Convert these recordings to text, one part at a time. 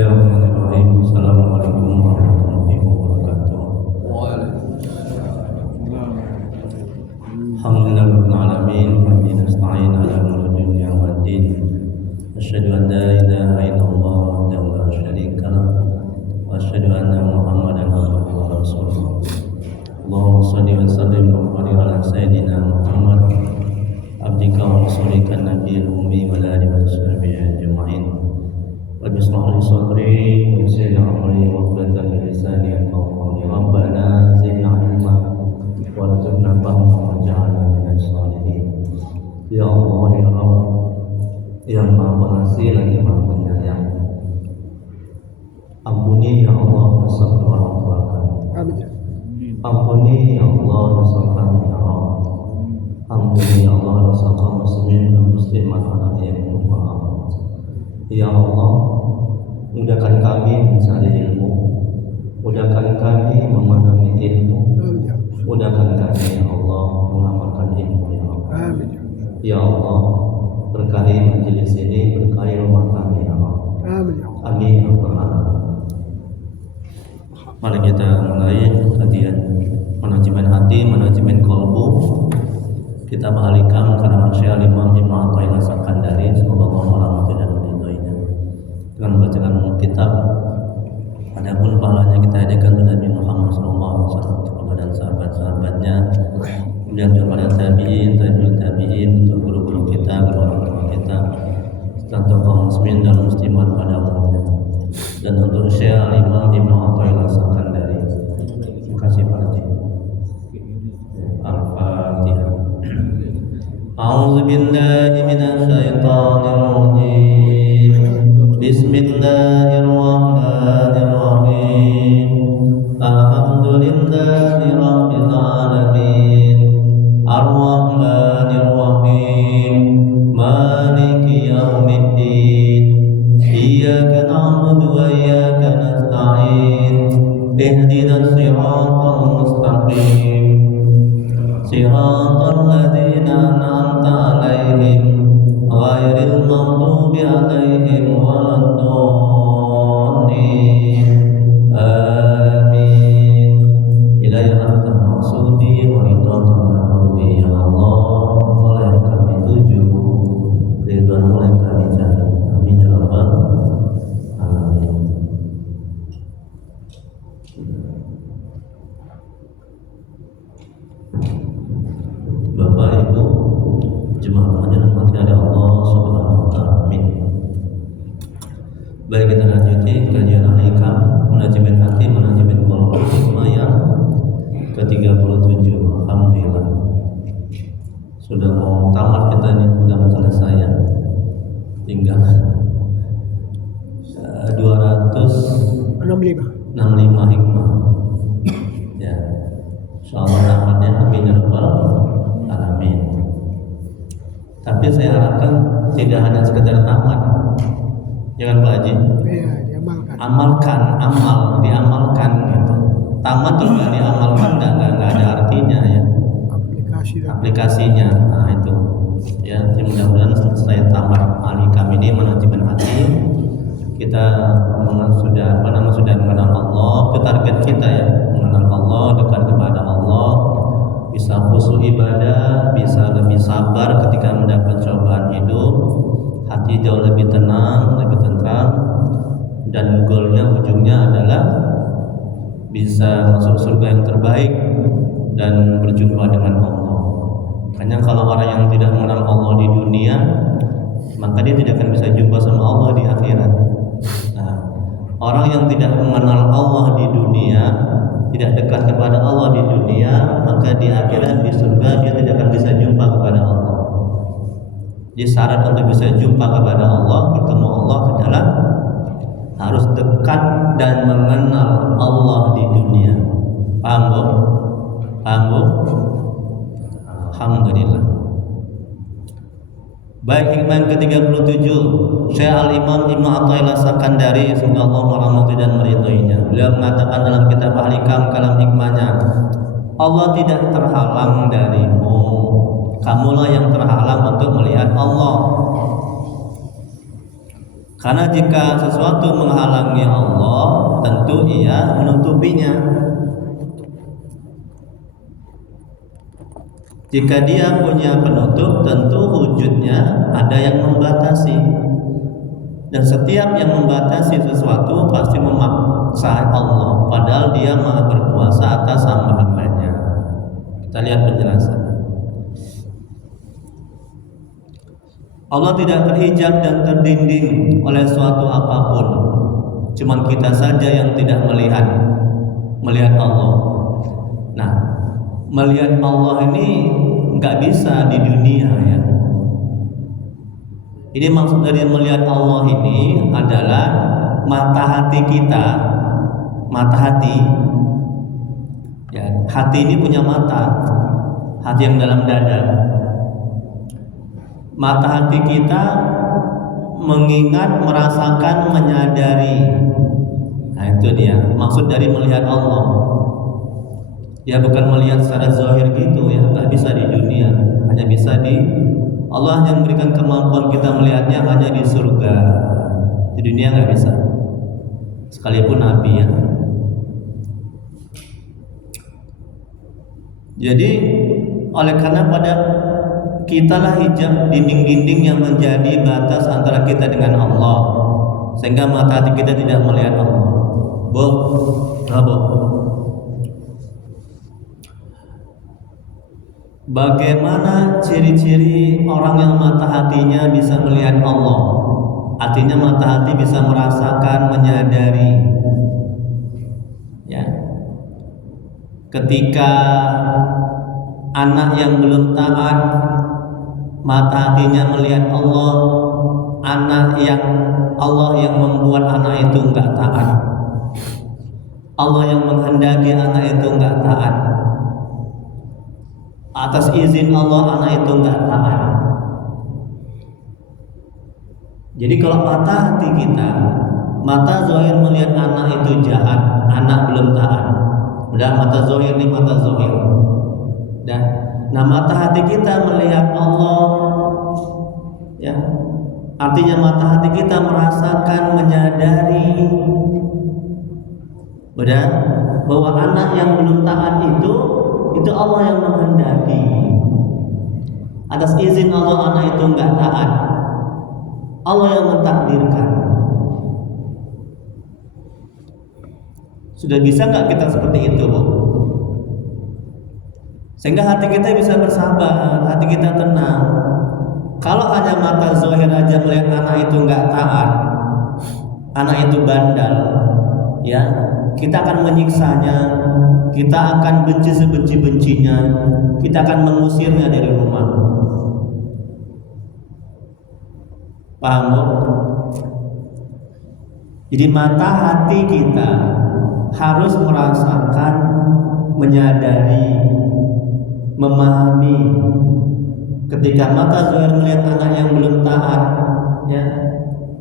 Bismillahirrahmanirrahim. Assalamualaikum warahmatullahi wabarakatuh. Alhamdulillahirabbil alamin wa bihi nasta'in ala umuri dunya waddin. Asyhadu an la ilaha illallah wahdahu la syarika lah wa asyhadu anna Muhammadan abduhu wa rasuluh. Allahumma shalli wa sallim wa barik ala sayyidina Muhammad abdika wa rasulika nabiyil ummi wa ala alihi wa sahbihi ajma'in. Rabbi ishrah li sadri wa yassir li amri wahlul 'uqdatam min lisani yafqahu qawli. Rabbana zidna ilma warzuqna fahma waj'alna minaz shalihin. Ya Allah ya Rabb, yang Maha Pengasih lagi Maha Penyayang, ampuni ya Allah dosa orang tua kami. Ampuni ya Allah dosa kami ya Rabb. Ampuni ya Allah dosa kaum muslimin dan muslimat yang maaf. Ya Allah, mudahkan kami mencari ilmu, mudahkan kami memahami ilmu, mudahkan kami ya Allah mengamalkan ilmu ya Allah. Ya Allah, berkahi majelis ini, berkahi rumah kami ya Allah. Amin ya rabbal alamin. Mari kita mulai kajian manajemen hati, manajemen kalbu. Kita balikan karangan Syekh Imam Ibnu Athaillah Sakandari, semoga Allah merahmati dan meridhoinya, dengan membacakan kitab. Adapun pahalanya kita hadiahkan kepada Nabi Muhammad SAW, kepada sahabat-sahabatnya, kemudian kepada tabi'in, tabi'in, untuk guru-guru kita, orang tua kita, serta kaum muslimin dan muslimat pada umumnya, dan untuk Syekh Imam Ibnu Athaillah Sakandari. Terima kasih Pak Haji. Al-Fatihah. A'udzu billahi minasy syaithanir rajim. Bismillahirrahmanirrahim. Alhamdulillahi rabbil alamin. Ar-Rahmanir Rahim. Maliki yaumiddin. Iyyaka na'budu wa iyyaka nasta'in. Ihdinas siratal mustaqim. Siratal ladzina an'amta 'alaihim ghairil maghdubi 'alaihim waladdallin. Amin. Ilaihi anta maqsudi wa ridwan mahmudi ya Allah. Oleh kami tuju, ridwan oleh kami cari. Amin ya rabbal alamin. Bapak Ibu jemaah pengajian materi Allah Subhanahu wa taala. Amin. Baik, kita lanjuti kajian al-hikam, manajemen hati, manajemen qalbu, hikmah yang ke-37. Alhamdulillah. Sudah mau tamat kita nih, sudah mau selesai ya. Tinggal 265 hikmah. Ya. Insyaallah tamatnya amin ya rabbal alamin. Tapi saya harapkan tidak hanya sekedar tamat, jangan Pak Haji. Diamalkan gitu. Tamat terus nggak diamalkan, nggak ada artinya ya. Aplikasinya, nah itu. Ya, mudah-mudahan setelah tamat al-hikam ini manajemen hati, kita sudah mengenal Allah. Itu target kita ya, mengenal Allah, dekat kepada Allah. Bisa khusyuk ibadah, bisa lebih sabar ketika mendapat cobaan hidup, hati jauh lebih tenang, lebih tentram, dan goalnya, ujungnya adalah bisa masuk surga yang terbaik dan berjumpa dengan Allah. Makanya kalau orang yang tidak mengenal Allah di dunia, maka dia tidak akan bisa jumpa sama Allah di akhirat. Nah, orang yang tidak mengenal Allah di dunia, tidak dekat kepada Allah di dunia, maka di akhirat, di surga, dia tidak akan bisa jumpa kepada Allah. Jadi syarat untuk bisa jumpa kepada Allah, bertemu Allah adalah harus dekat dan mengenal Allah di dunia. Paham Bu? Alhamdulillah. Baik, hikmah yang ke-37, Syekh Al-Imam Ibnu Athaillah Sakandari, semoga Allah merahmati dan meridhoinya. Beliau mengatakan dalam kitab Al-Hikam kalam hikmahnya, Allah tidak terhalang darimu, kamulah yang terhalang untuk melihat Allah. Karena jika sesuatu menghalangi Allah, tentu ia menutupinya. Jika dia punya penutup, tentu wujudnya ada yang membatasi. Dan setiap yang membatasi sesuatu pasti memaksa Allah, padahal dia Maha berkuasa atas hamba-hambanya. Kita lihat penjelasan. Allah tidak terhijab dan terdinding oleh suatu apapun. Cuman kita saja yang tidak melihat Allah. Nah, melihat Allah ini nggak bisa di dunia ya. Ini maksud dari melihat Allah ini adalah mata hati kita, mata hati. Ya, hati ini punya mata, hati yang dalam dada. Mata hati kita mengingat, merasakan, menyadari. Nah itu dia maksud dari melihat Allah. Ya bukan melihat secara zahir gitu ya, nggak bisa di dunia. Hanya bisa di Allah yang memberikan kemampuan kita melihatnya hanya di surga. Di dunia nggak bisa. Sekalipun Nabi ya. Jadi oleh karena pada kitalah hijab, dinding-dinding yang menjadi batas antara kita dengan Allah, sehingga mata hati kita tidak melihat Allah. Bagaimana ciri-ciri orang yang mata hatinya bisa melihat Allah? Artinya mata hati bisa merasakan, menyadari. Ya. Ketika anak yang belum taat, mata hatinya melihat Allah, anak yang Allah yang membuat anak itu enggak taat, Allah yang menghendaki anak itu enggak taat, atas izin Allah anak itu enggak taat. Jadi kalau mata hati kita, mata zahir melihat anak itu jahat, anak belum taat, udah mata zahir nih, mata zahir. Dan nah mata hati kita melihat Allah, ya artinya mata hati kita merasakan, menyadari, udah bahwa anak yang belum taat itu Allah yang menghendaki. Atas izin Allah anak itu enggak taat, Allah yang mentakdirkan. Sudah bisa nggak kita seperti itu, Bu? Sehingga hati kita bisa bersabar, hati kita tenang. Kalau hanya mata zahir aja melihat anak itu enggak taat, anak itu bandal, ya kita akan menyiksanya, kita akan benci sebenci-bencinya, kita akan mengusirnya dari rumah. Paham, Bu? Jadi mata hati kita harus merasakan, menyadari, memahami. Ketika mata zahir melihat anak yang belum taat, ya,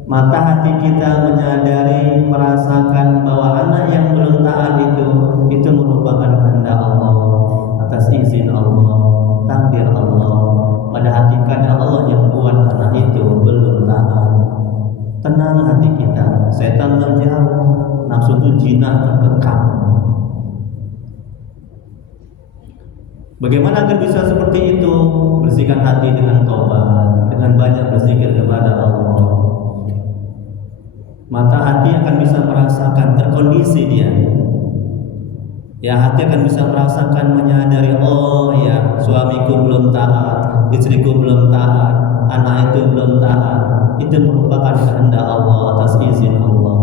mata hati kita menyadari, merasakan bahwa anak yang belum taat itu merupakan kehendak Allah, atas izin Allah, takdir Allah. Pada hakikatnya Allah yang buat anak itu belum taat. Tenang hati kita, setan menjauh, nafsu itu jinak terkekang. Bagaimana agar bisa seperti itu? Bersihkan hati dengan tobat, dengan banyak berzikir kepada Allah. Mata hati akan bisa merasakan, terkondisi dia. Ya hati akan bisa merasakan, menyadari, oh ya suamiku belum taat, istriku belum taat, anak itu belum taat. Itu merupakan kehendak Allah, atas izin Allah,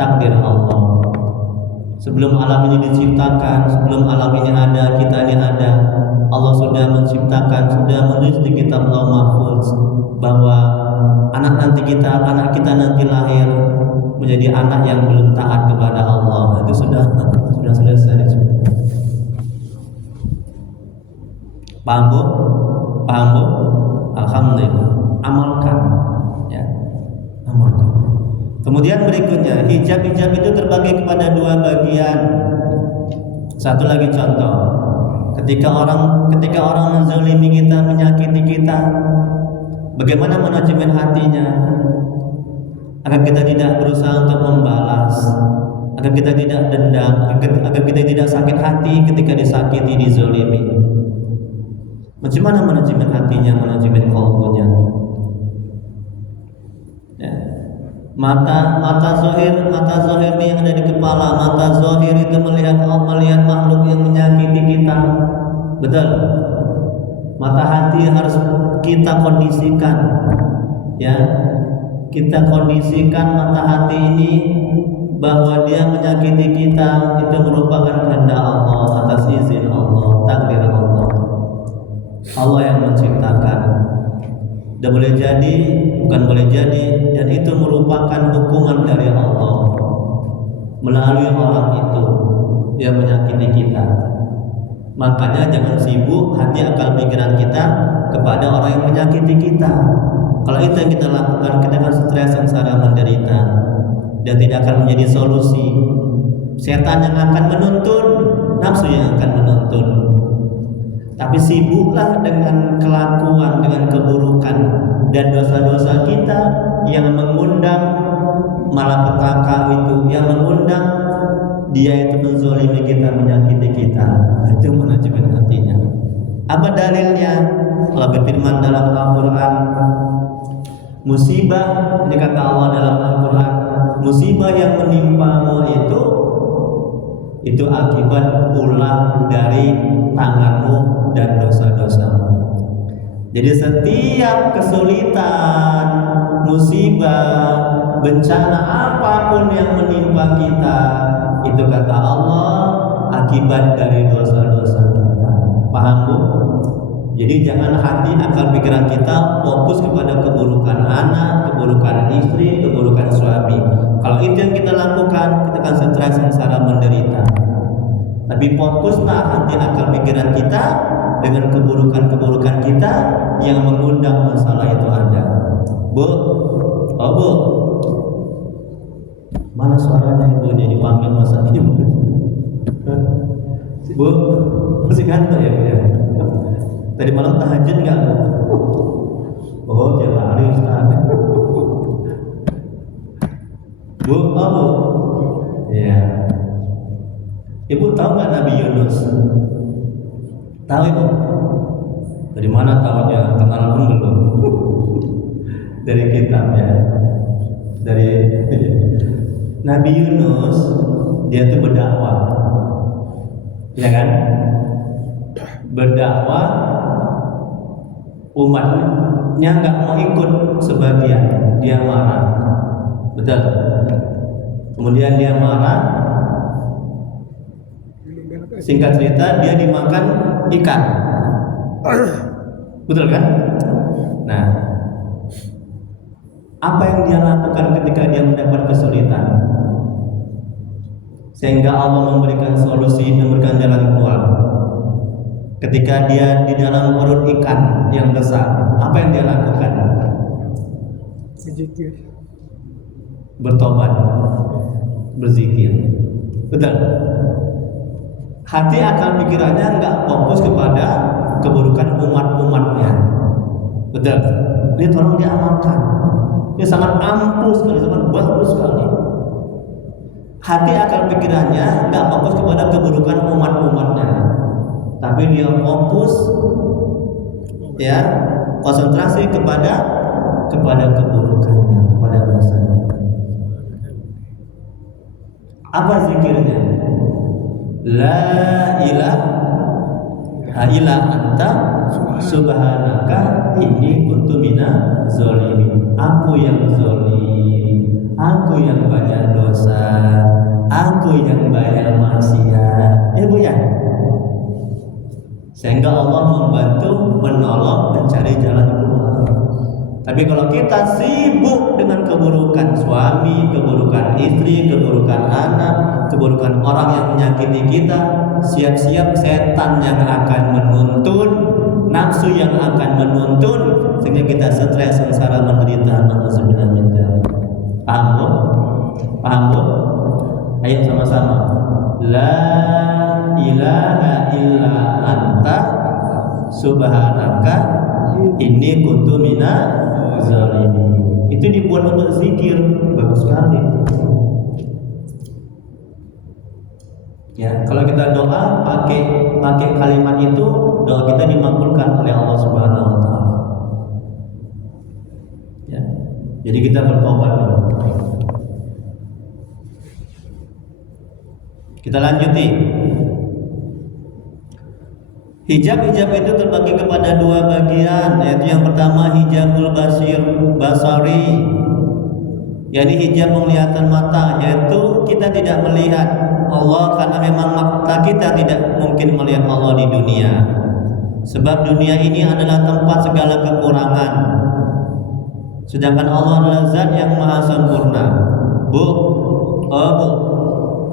takdir Allah. Sebelum alam ini diciptakan, sebelum alam ini ada, kita ini ada, Allah sudah menciptakan, sudah menulis di kitab Lauh Mahfuz bahwa anak kita nanti lahir menjadi anak yang belum taat kepada Allah. Itu sudah selesai. Paham, Bu? Paham, Bu? Alhamdulillah. Amalkan, ya, amalkan. Kemudian berikutnya, hijab itu terbagi kepada dua bagian. Satu lagi contoh, ketika orang menzalimi kita, menyakiti kita, bagaimana manajemen hatinya? agar kita tidak berusaha untuk membalas, agar kita tidak dendam, agar kita tidak sakit hati ketika disakiti, dizolimi. Bagaimana manajemen hatinya, manajemen kalbunya? Ya. Mata zahir ini yang ada di kepala, mata zahir itu melihat makhluk yang menyakiti kita. Betul. Mata hati harus kita kondisikan, ya. Kita kondisikan mata hati ini bahwa dia menyakiti kita itu merupakan kehendak Allah, atas izin Allah, takdir Allah. Allah yang menciptakan. Dan boleh jadi, bukan boleh jadi, dan itu merupakan hukuman dari Allah melalui orang itu yang menyakiti kita. Makanya jangan sibuk hati akal pikiran kita kepada orang yang menyakiti kita. Kalau itu yang kita lakukan, kita akan stres, sengsara, menderita, dan tidak akan menjadi solusi. Setan yang akan menuntun, nafsu yang akan menuntun. Tapi sibuklah dengan kelakuan, dengan keburukan dan dosa-dosa kita yang mengundang malapetaka itu, yang mengundang dia itu menzolimi kita, menyakiti kita. Itu manajemen hatinya. Apa dalilnya? Allah berfirman dalam Al-Quran, musibah, ini kata Allah dalam Al-Quran, musibah yang menimpamu itu akibat ulah dari tanganmu dan dosa-dosamu. Jadi setiap kesulitan, musibah, bencana apapun yang menimpa kita, itu kata Allah akibat dari dosa-dosa kita. Paham Bu? Jadi jangan hati akal pikiran kita fokus kepada keburukan anak, keburukan istri, keburukan suami. Kalau itu yang kita lakukan, kita akan stres, sengsara, menderita. Tapi fokuslah hati akal pikiran kita dengan keburukan-keburukan kita yang mengundang masalah itu ada. Bu, oh Bu, mana suaranya Ibu jadi dipanggil masa ini? Bu, masih kantor ya Bu ya? Tadi malam tahajud nggak? Oh, dia lari Ustaz. Bu, oh Bu, ya. Ibu tahu nggak Nabi Yunus? Tahu Ibu? Dari mana tahunya? Kenal pun belum? Dari kitab ya. Dari Nabi Yunus, dia tuh berdakwah, ya kan? Berdakwah, umatnya nggak mau ikut sebagian, dia marah, betul. Kemudian dia marah, singkat cerita dia dimakan ikan, betul kan? Nah, apa yang dia lakukan ketika dia mendapat kesulitan, sehingga Allah memberikan solusi dan memberikan jalan keluar? Ketika dia di dalam perut ikan yang besar, apa yang dia lakukan? Berzikir, bertobat, berzikir. Betul. Hati akal pikirannya nggak fokus kepada keburukan umat-umatnya. Betul. Ini tolong diamalkan. Ini sangat ampuh sekali, sangat bagus sekali. Hati akal pikirannya nggak fokus kepada keburukan umat-umatnya, tapi dia fokus, ya, konsentrasi kepada keburukannya, kepada dosanya. Apa zikirnya? La ilaha illa anta subhanaka inni kuntu minaz zalimin. Aku yang zalim, aku yang banyak dosa, aku yang banyak maksiat. Ya Bu ya. Sehingga Allah membantu, menolong, mencari jalan keluar. Tapi kalau kita sibuk dengan keburukan suami, keburukan istri, keburukan anak, keburukan orang yang menyakiti kita, siap-siap setan yang akan menuntun, nafsu yang akan menuntun, sehingga kita stres, sengsara, menderita. Nauzubillah min dzalik. Paham Bu? Paham Bu? Ayo sama-sama. La ilaha illa anta subhanaka inni kuntu minaz zalimin. itu dibuat untuk zikir, bagus sekali. Ya, kalau kita doa pakai kalimat itu, doa kita dimakbulkan oleh Allah Subhanahu wa taala. Ya. Jadi kita bertobat dulu. Kita lanjuti. Hijab itu terbagi kepada dua bagian, yaitu yang pertama hijabul basari, yakni hijab penglihatan mata, yaitu kita tidak melihat Allah karena memang mata kita tidak mungkin melihat Allah di dunia. Sebab dunia ini adalah tempat segala kekurangan. Sedangkan Allah adalah zat yang maha sempurna. Bu,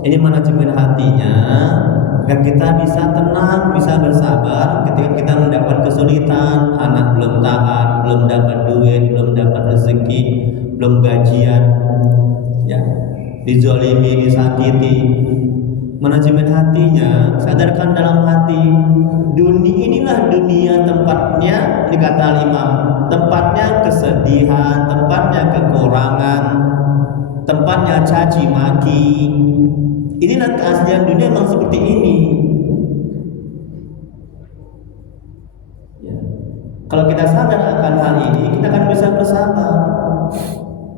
ini manajemen hatinya agar kita bisa tenang, bisa bersabar ketika kita mendapat kesulitan, anak belum taat, belum dapat duit, belum dapat rezeki, belum gajian, ya, dizolimi, disakiti. Manajemen hatinya, sadarkan dalam hati, inilah dunia tempatnya, ini kata Imam, tempatnya kesedihan, tempatnya kekurangan, tempatnya caci maki. Inilah keaslian dunia, memang seperti ini. Ya. Kalau kita sadar akan hal ini, kita akan bisa bersabar.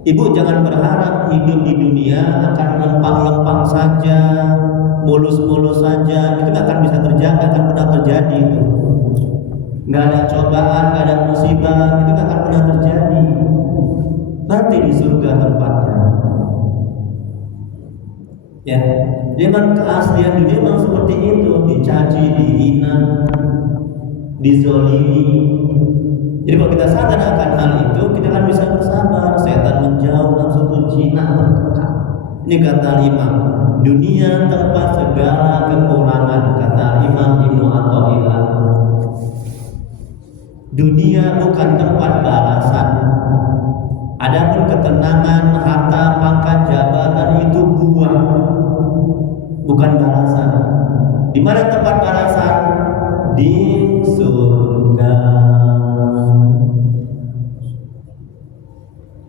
Ibu jangan berharap hidup di dunia akan lempang-lempang saja, mulus-mulus saja. Itu nggak akan bisa terjaga, akan pernah terjadi itu. Nggak ada cobaan, nggak ada musibah, itu nggak akan pernah terjadi. Nanti di surga tempatnya. Ya, memang keaslian dunia memang seperti itu, dicaci, dihina, dizolimi. Jadi kalau kita sadar akan hal itu, kita akan bisa bersabar. Setan menjauh, nafsu jinah tertekan. Ini kata Imam, dunia tempat segala kekurangan, kata Imam Ibnu Athaillah. Dunia bukan tempat balasan. Adapun ketenangan, harta, pangkat, jabatan itu buah, bukan balasan. Di mana tempat balasan? Di surga.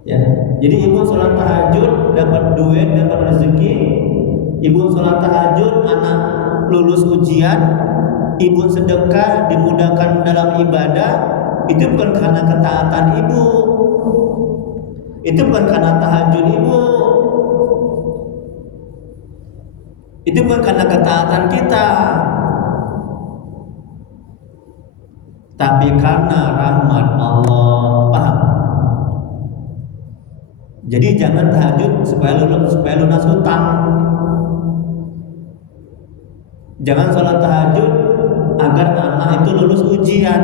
Ya, jadi ibu sholat tahajud dapat duit, dapat rezeki. Ibu sholat tahajud anak lulus ujian. Ibu sedekah dimudahkan dalam ibadah. Itu bukan karena ketaatan ibu. Itu bukan karena tahajud ibu. Itu bukan karena ketaatan kita, tapi karena rahmat Allah. Paham? Jadi jangan tahajud supaya lunas hutang. Jangan sholat tahajud agar anak itu lulus ujian.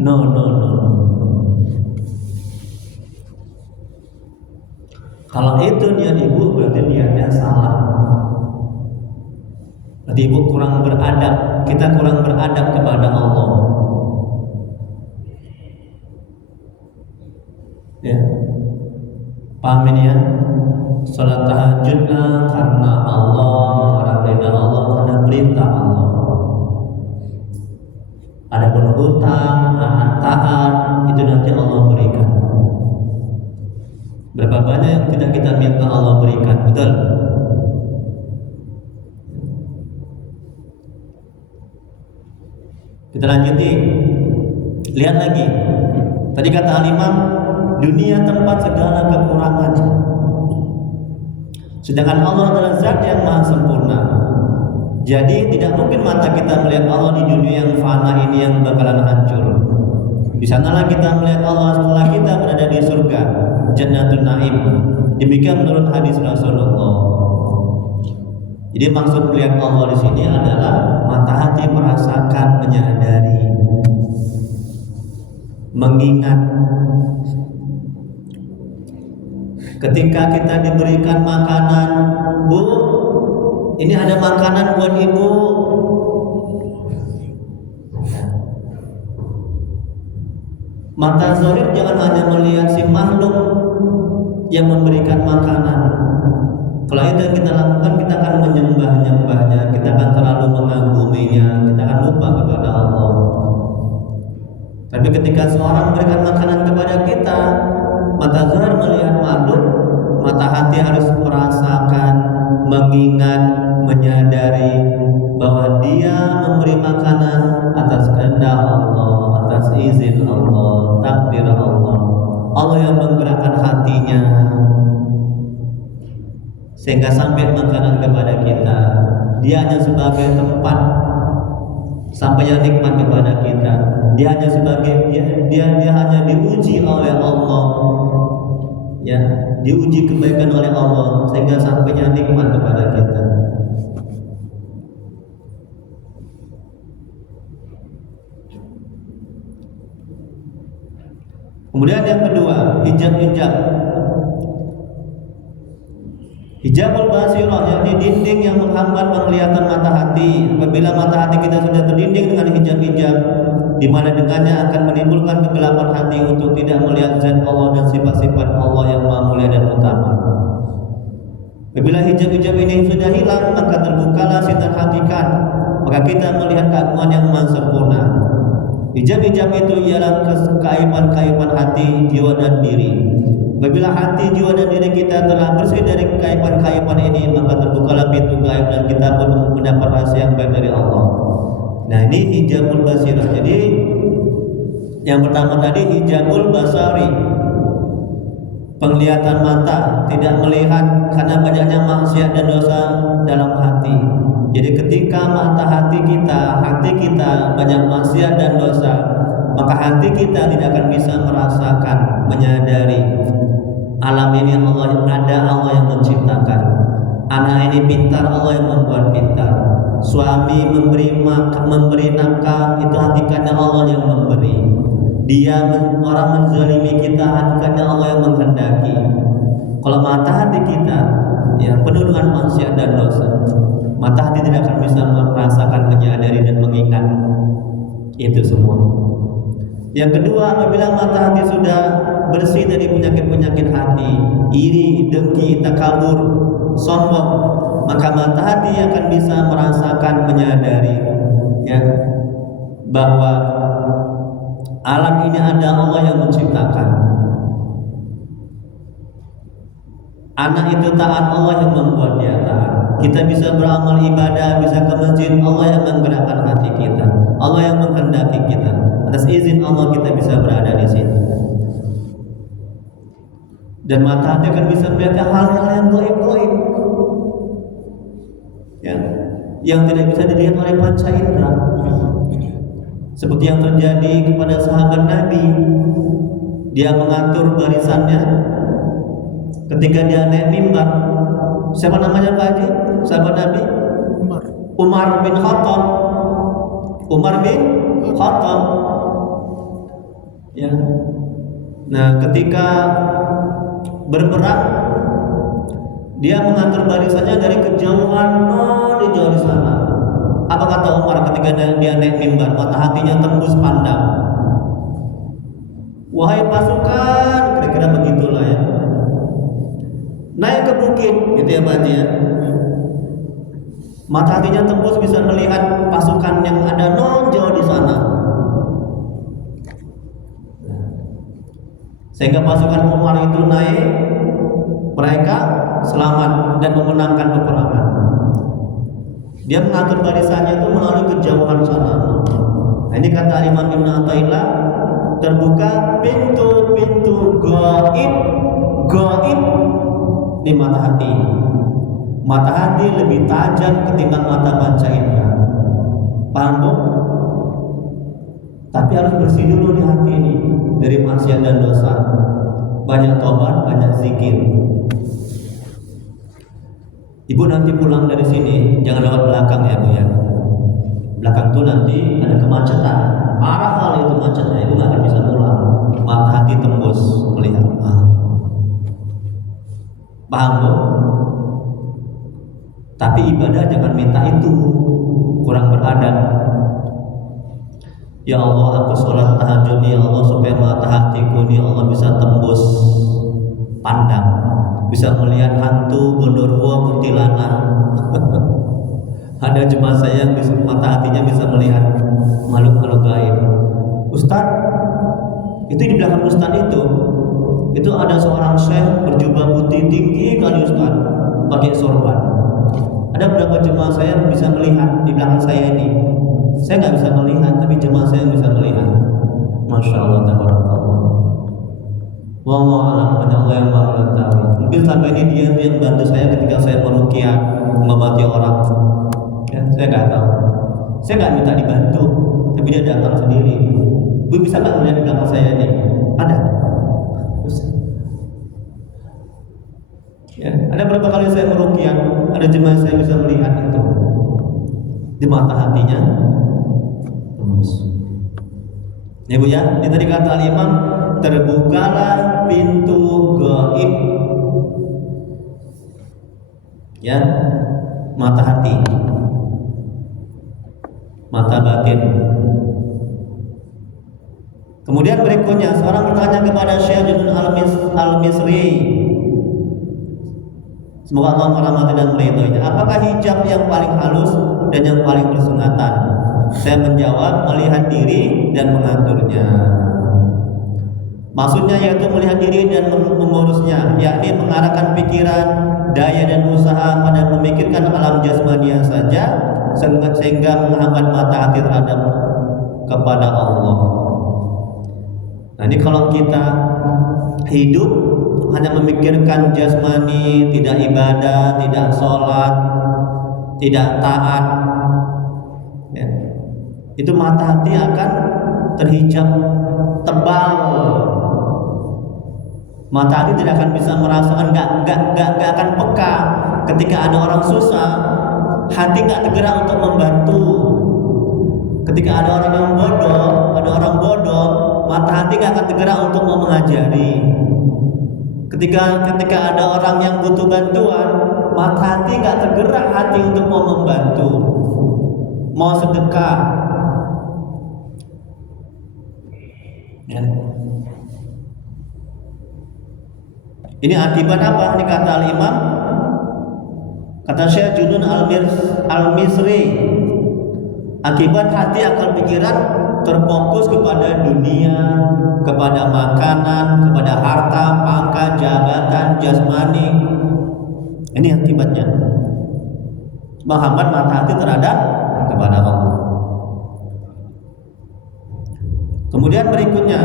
No. Kalau itu niat ibu, berarti niatnya salah. Berarti ibu kurang beradab. Kita kurang beradab kepada Allah. Ya, paham ini ya? Salat tahajudlah karena Allah, mengharap ridha Allah, karena perintah Allah. Adapun hutang, anak taat, itu nanti Allah berikan. Berapa banyak yang tidak kita minta Allah berikan, betul? Kita lanjuti. Lihat lagi. Tadi kata Al-Imam, dunia tempat segala kekurangan. Sedangkan Allah adalah zat yang maha sempurna. Jadi tidak mungkin mata kita melihat Allah di dunia yang fana ini yang bakalan hancur. Di sanalah kita melihat Allah setelah kita berada di surga, Jannatul Naim. Demikian menurut hadis Rasulullah. Jadi maksud melihat Allah di sini adalah mata hati merasakan, menyadari, mengingat. Ketika kita diberikan makanan, Bu, ini ada makanan buat Ibu. Mata zahir jangan hanya melihat si makhluk yang memberikan makanan. Kalau itu yang kita lakukan, kita akan menyembah-nyembahnya, kita akan terlalu mengaguminya, kita akan lupa kepada Allah. Tapi ketika seorang memberikan makanan kepada kita, mata zahir melihat makhluk, mata hati harus merasakan, mengingat, menyadari bahwa dia memberi makanan atas kehendak Allah, atas izin Allah, takdir Allah. Allah yang menggerakkan hatinya sehingga sampai makanan kepada kita. Dia hanya sebagai tempat sampainya nikmat kepada kita. Dia hanya sebagai dia hanya diuji oleh Allah. Ya, diuji kebaikan oleh Allah sehingga sampainya nikmat kepada kita. Kemudian yang kedua, hijab-hijab. Hijabul basirah, yakni dinding yang menghambat penglihatan mata hati. Apabila mata hati kita sudah terdinding dengan hijab-hijab, di mana dengannya akan menimbulkan kegelapan hati untuk tidak melihat zat Allah dan sifat-sifat Allah yang maha mulia dan utama. Apabila hijab-hijab ini sudah hilang, maka terbukalah sinar hakikat, maka kita melihat keagungan yang maha sempurna. Hijab-hijab itu ialah keaiban-keaiban hati, jiwa dan diri. Apabila hati, jiwa dan diri kita telah bersih dari keaiban-keaiban ini, maka terbukalah pintu gaib dan kita pun mendapat rahasia yang baik dari Allah. Nah, ini hijabul basirah. Jadi yang pertama tadi hijabul basari, penglihatan mata, tidak melihat karena banyaknya maksiat dan dosa dalam hati. Jadi ketika mata hati kita banyak maksiat dan dosa, maka hati kita tidak akan bisa merasakan, menyadari alam ini ada Allah yang menciptakan. Anak ini pintar, Allah yang membuat pintar. Suami memberi nafkah, itu hakikatnya Allah yang memberi. Orang menzalimi kita, hakikatnya Allah yang menghendaki. Kalau mata hati kita ya penuh dengan maksiat dan dosa, mata hati tidak akan bisa merasakan, menyadari dan mengingat itu semua. Yang kedua, apabila mata hati sudah bersih dari penyakit-penyakit hati, iri, dengki, takabur, sombong, maka mata hati akan bisa merasakan, menyadari ya bahwa alam ini ada Allah yang menciptakan. Anak itu taat, Allah yang membuat dia taat. Kita bisa beramal ibadah, bisa ke masjid, Allah yang menggerakkan hati kita, Allah yang menghendaki kita. Atas izin Allah kita bisa berada di sini. Dan mata hati akan bisa melihat hal-hal yang gaib-gaib, ya, yang tidak bisa dilihat oleh panca indera. Seperti yang terjadi kepada sahabat Nabi, dia mengatur barisannya ketika dia naik mimbar. Siapa namanya Pak Haji? Sahabat Nabi? Umar bin Khattab. Umar bin Khattab. Ya. Nah, ketika berperang, dia mengatur barisannya dari kejauhan, di jauh di sana. Apa kata Umar ketika dia naik mimbar? Mata hatinya tembus pandang. Wahai pasukan, kira-kira begitulah ya. Naik ke bukit, gitu ya Pak Haji ya. Mata hatinya tembus bisa melihat pasukan yang ada jauh di sana. Sehingga pasukan Umar itu naik, mereka selamat dan memenangkan peperangan. Dia mengatur barisannya itu melalui kejauhan sana. Nah, ini kata Imam Ibn Athaillah, terbuka pintu-pintu gaib di mata hati. Mata hati lebih tajam ketimbang mata panca indera. Paham bu? Tapi harus bersih dulu di hati ini dari maksiat dan dosa. Banyak tobat, banyak zikir. Ibu nanti pulang dari sini jangan lewat belakang ya Bu ya. Belakang tuh nanti ada kemacetan. Parah kali itu macetnya, ibu nggak akan bisa pulang. Mata hati tembus melihat. Paham Bu? Tapi ibadah jangan minta itu, kurang beradab. Ya Allah, aku sholat tahajud nih Allah supaya mata hatiku nih Allah bisa tembus pandang, bisa melihat hantu, gondorwo, kuntilanak. Ada jemaah saya yang mata hatinya bisa melihat makhluk-makhluk gaib. Ustaz, itu di belakang Ustaz itu itu ada seorang syekh berjubah putih tinggi kali Ustaz, pakai sorban. Ada beberapa jemaah saya yang bisa melihat di belakang saya ini. Saya nggak bisa melihat, tapi jemaah saya bisa melihat. Masya Allah, tabarakallah. Wallahu a'lam, hanya Allah yang maha mengetahui. Mungkin sampai ini dia yang bantu saya ketika saya meruqyah, mengobati orang. Ya, saya nggak tahu. Saya nggak minta dibantu, tapi dia datang sendiri. Bu, bisa nggak melihat di belakang saya ini? Ada. Ya, ada berapa kali saya meruqyah, ada jemaah saya bisa melihat itu di mata hatinya. Ya Bu ya, ini tadi kata Al-Imam, terbukalah pintu gaib. Ya, mata hati, mata batin. Kemudian berikutnya, seorang bertanya kepada Syekh Junun Al-Misri, semoga Allah merahmati dan meridhoinya, apakah hijab yang paling halus dan yang paling bersunatan? Saya menjawab, melihat diri dan mengaturnya. Maksudnya yaitu melihat diri dan mengurusnya, yakni mengarahkan pikiran, daya dan usaha pada memikirkan alam jasmania saja, sehingga menghambat mata hati terhadap kepada Allah. Nah, ini kalau kita hidup hanya memikirkan jasmani, tidak ibadah, tidak sholat, tidak taat, ya, itu mata hati akan terhijab tebal. Mata hati tidak akan bisa merasakan, nggak akan peka ketika ada orang susah. Hati nggak tergerak untuk membantu. Ketika ada orang yang bodoh, mata hati nggak akan tergerak untuk mau mengajari. Ketika ada orang yang butuh bantuan, mata hati nggak tergerak hati untuk mau membantu, mau sedekah. Ya. Ini akibat apa? Ini kata Al-Imam, kata Syekh Junun Al-Misri, akibat hati akal pikiran terfokus kepada dunia, kepada makanan, kepada harta, pangkat, jabatan, jasmani. Ini akibatnya, menghambat mata hati terhadap kepada Allah. Kemudian berikutnya,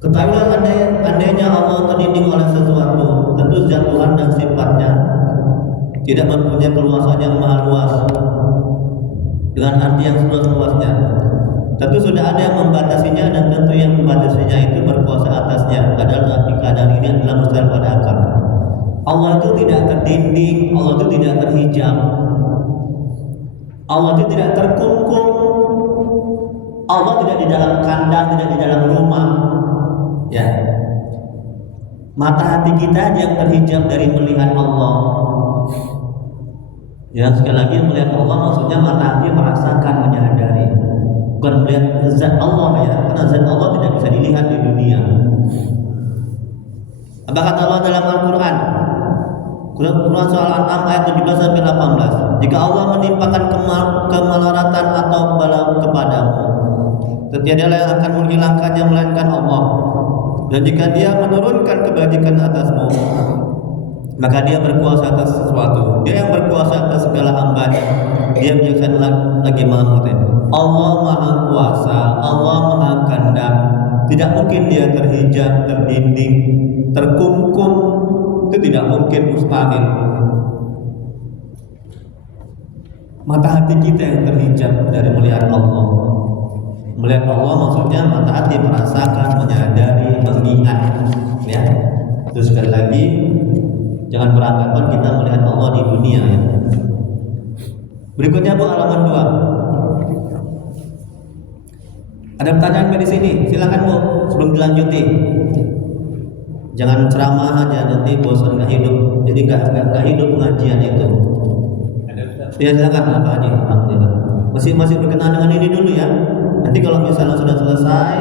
ketahuilah andainya Allah terdidik oleh sesuatu, tentu zat Tuhan dan sifatnya tidak mempunyai keluasan yang maha luas dengan arti yang seluas-luasnya. Tentu sudah ada yang membatasinya, dan tentu yang membatasinya itu berkuasa atasnya. Padahal keadaan ini adalah mustahil pada akal. Allah itu tidak terdinding, Allah itu tidak terhijab, Allah itu tidak terkungkung, Allah tidak di dalam kandang, tidak di dalam rumah. Ya, mata hati kita yang terhijab dari melihat Allah. Ya, sekali lagi, melihat Allah maksudnya mata hati merasakan, menyadari, bukan melihat zat Allah ya, karena zat Allah tidak bisa dilihat di dunia. Apa kata Allah dalam Al-Quran? Quran soal Al-An'am ayat 17 sampai 18. Jika Allah menimpakan kemelaratan atau bala kepadamu, tiada yang akan menghilangkannya melainkan Allah. Dan jika Dia menurunkan kebajikan atasmu, maka Dia berkuasa atas sesuatu. Dia yang berkuasa atas segala hambanya. Dia bijaksana lagi maha mengetahui. Allah maha kuasa, Allah maha kandang. Tidak mungkin Dia terhijab, terdinding, terkungkung. Itu tidak mungkin, mustahil. Mata hati kita yang terhijab dari melihat Allah. Melihat Allah maksudnya mata hati merasakan, menyadari, mengingat. Ya. Terus sekali lagi, jangan beranggapan kita melihat Allah di dunia. Ya. Berikutnya Bu, halaman 2. Ada pertanyaan di sini, silakan Bu, sebelum dilanjuti. Jangan ceramah aja, nanti bosan nggak hidup. Jadi nggak hidup pengajian itu. Ya silakan Pak Haji. Alhamdulillah. Masih berkenaan dengan ini dulu ya. Nanti kalau misalnya sudah selesai,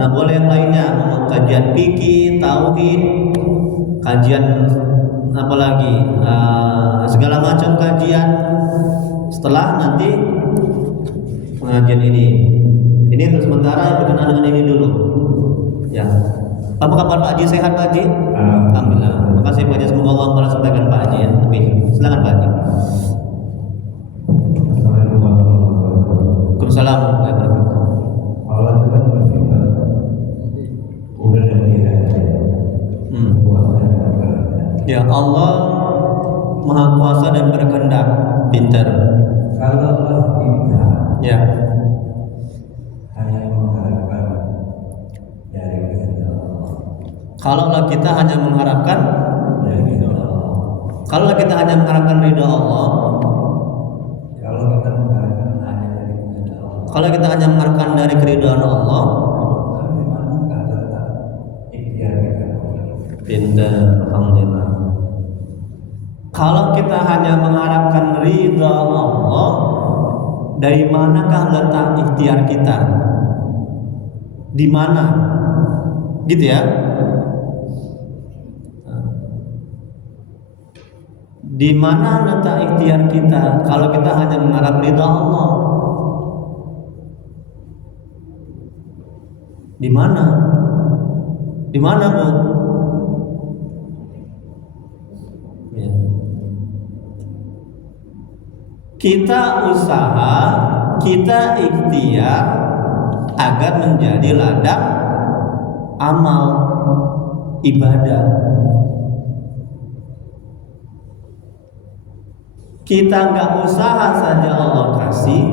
nah boleh yang lainnya, kajian fikih, tauhid, kajian apalagi segala macam kajian setelah nanti pengajian ini untuk sementara berkenaan dengan ini dulu ya. Apa kabar Pak Haji, sehat Pak Haji? Alhamdulillah. Terima kasih Pak Haji, semoga Allah balas sampaikan Pak Haji ya. Amin. Silakan Pak Haji. Waalaikumsalam warahmatullahi wabarakatuh. Allah itu kan bersifat udah dan tidak kuasa dan berkehendak. Ya, Allah Maha Kuasa dan berkehendak, pintar. Kalau kita Ya, hanya mengharapkan dari kehendak Allah, kalaulah kita hanya mengharapkan dari kehendak Allah, kalau kita hanya mengharapkan ridha Allah, kalau kita mengharapkan hanya dari kehendak Allah, kalau kita hanya mengharapkan dari keridhaan Allah, tapi manakah letak ikhtiar kita? pintar, alhamdulillah. Kalau kita hanya mengharapkan ridha Allah, dari manakah letak ikhtiar kita? Di mana? Gitu ya. Di mana letak ikhtiar kita kalau kita hanya mengharap ridha Allah? Di mana? Di mana, Bu? Ya. Kita usaha, kita ikhtiar agar menjadi ladang amal ibadah. Kita nggak usaha saja Allah kasih,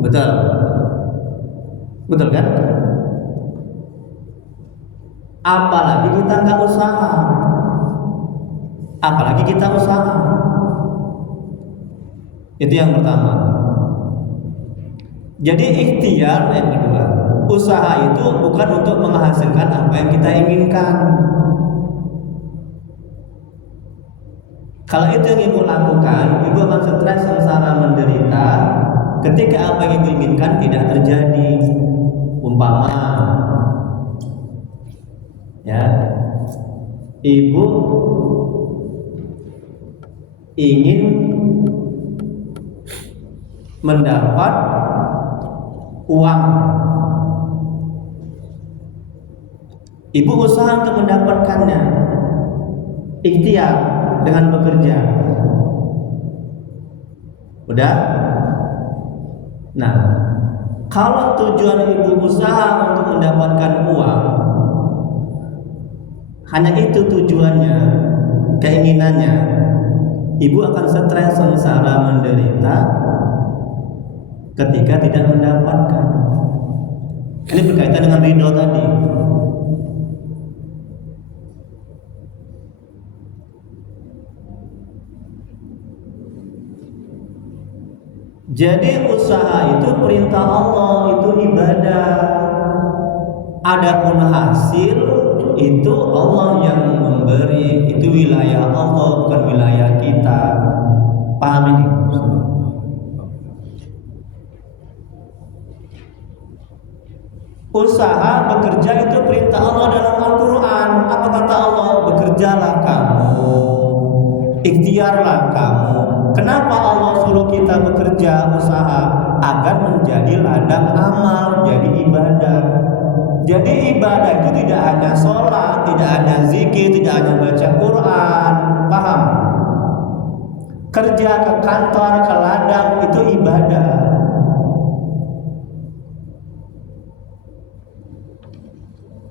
betul, betul kan? Apalagi kita nggak usaha, apalagi kita usaha. Itu yang pertama. Jadi ikhtiar yang kedua, usaha itu bukan untuk menghasilkan apa yang kita inginkan. Kalau itu yang ibu lakukan, ibu akan stres, sengsara, menderita ketika apa yang ibu inginkan tidak terjadi. Umpama ya, ibu ingin mendapat uang, ibu usaha untuk mendapatkannya, ikhtiar dengan bekerja. Udah? Nah, kalau tujuan ibu usaha untuk mendapatkan uang, hanya itu tujuannya, keinginannya, ibu akan stres, sengsara, menderita ketika tidak mendapatkan. Ini berkaitan dengan ridho tadi. Jadi usaha itu perintah Allah, itu ibadah. Adapun hasil itu Allah yang memberi, itu wilayah Allah, bukan wilayah kita. Paham ini? Usaha bekerja itu perintah Allah dalam Al-Quran. Apa kata Allah? Bekerjalah kamu, ikhtiarlah kamu. Kenapa Allah suruh kita bekerja, usaha? Agar menjadi ladang amal, jadi ibadah. Jadi ibadah itu tidak hanya sholat, tidak hanya zikir, tidak hanya baca Quran. Paham? Kerja ke kantor, ke ladang itu ibadah.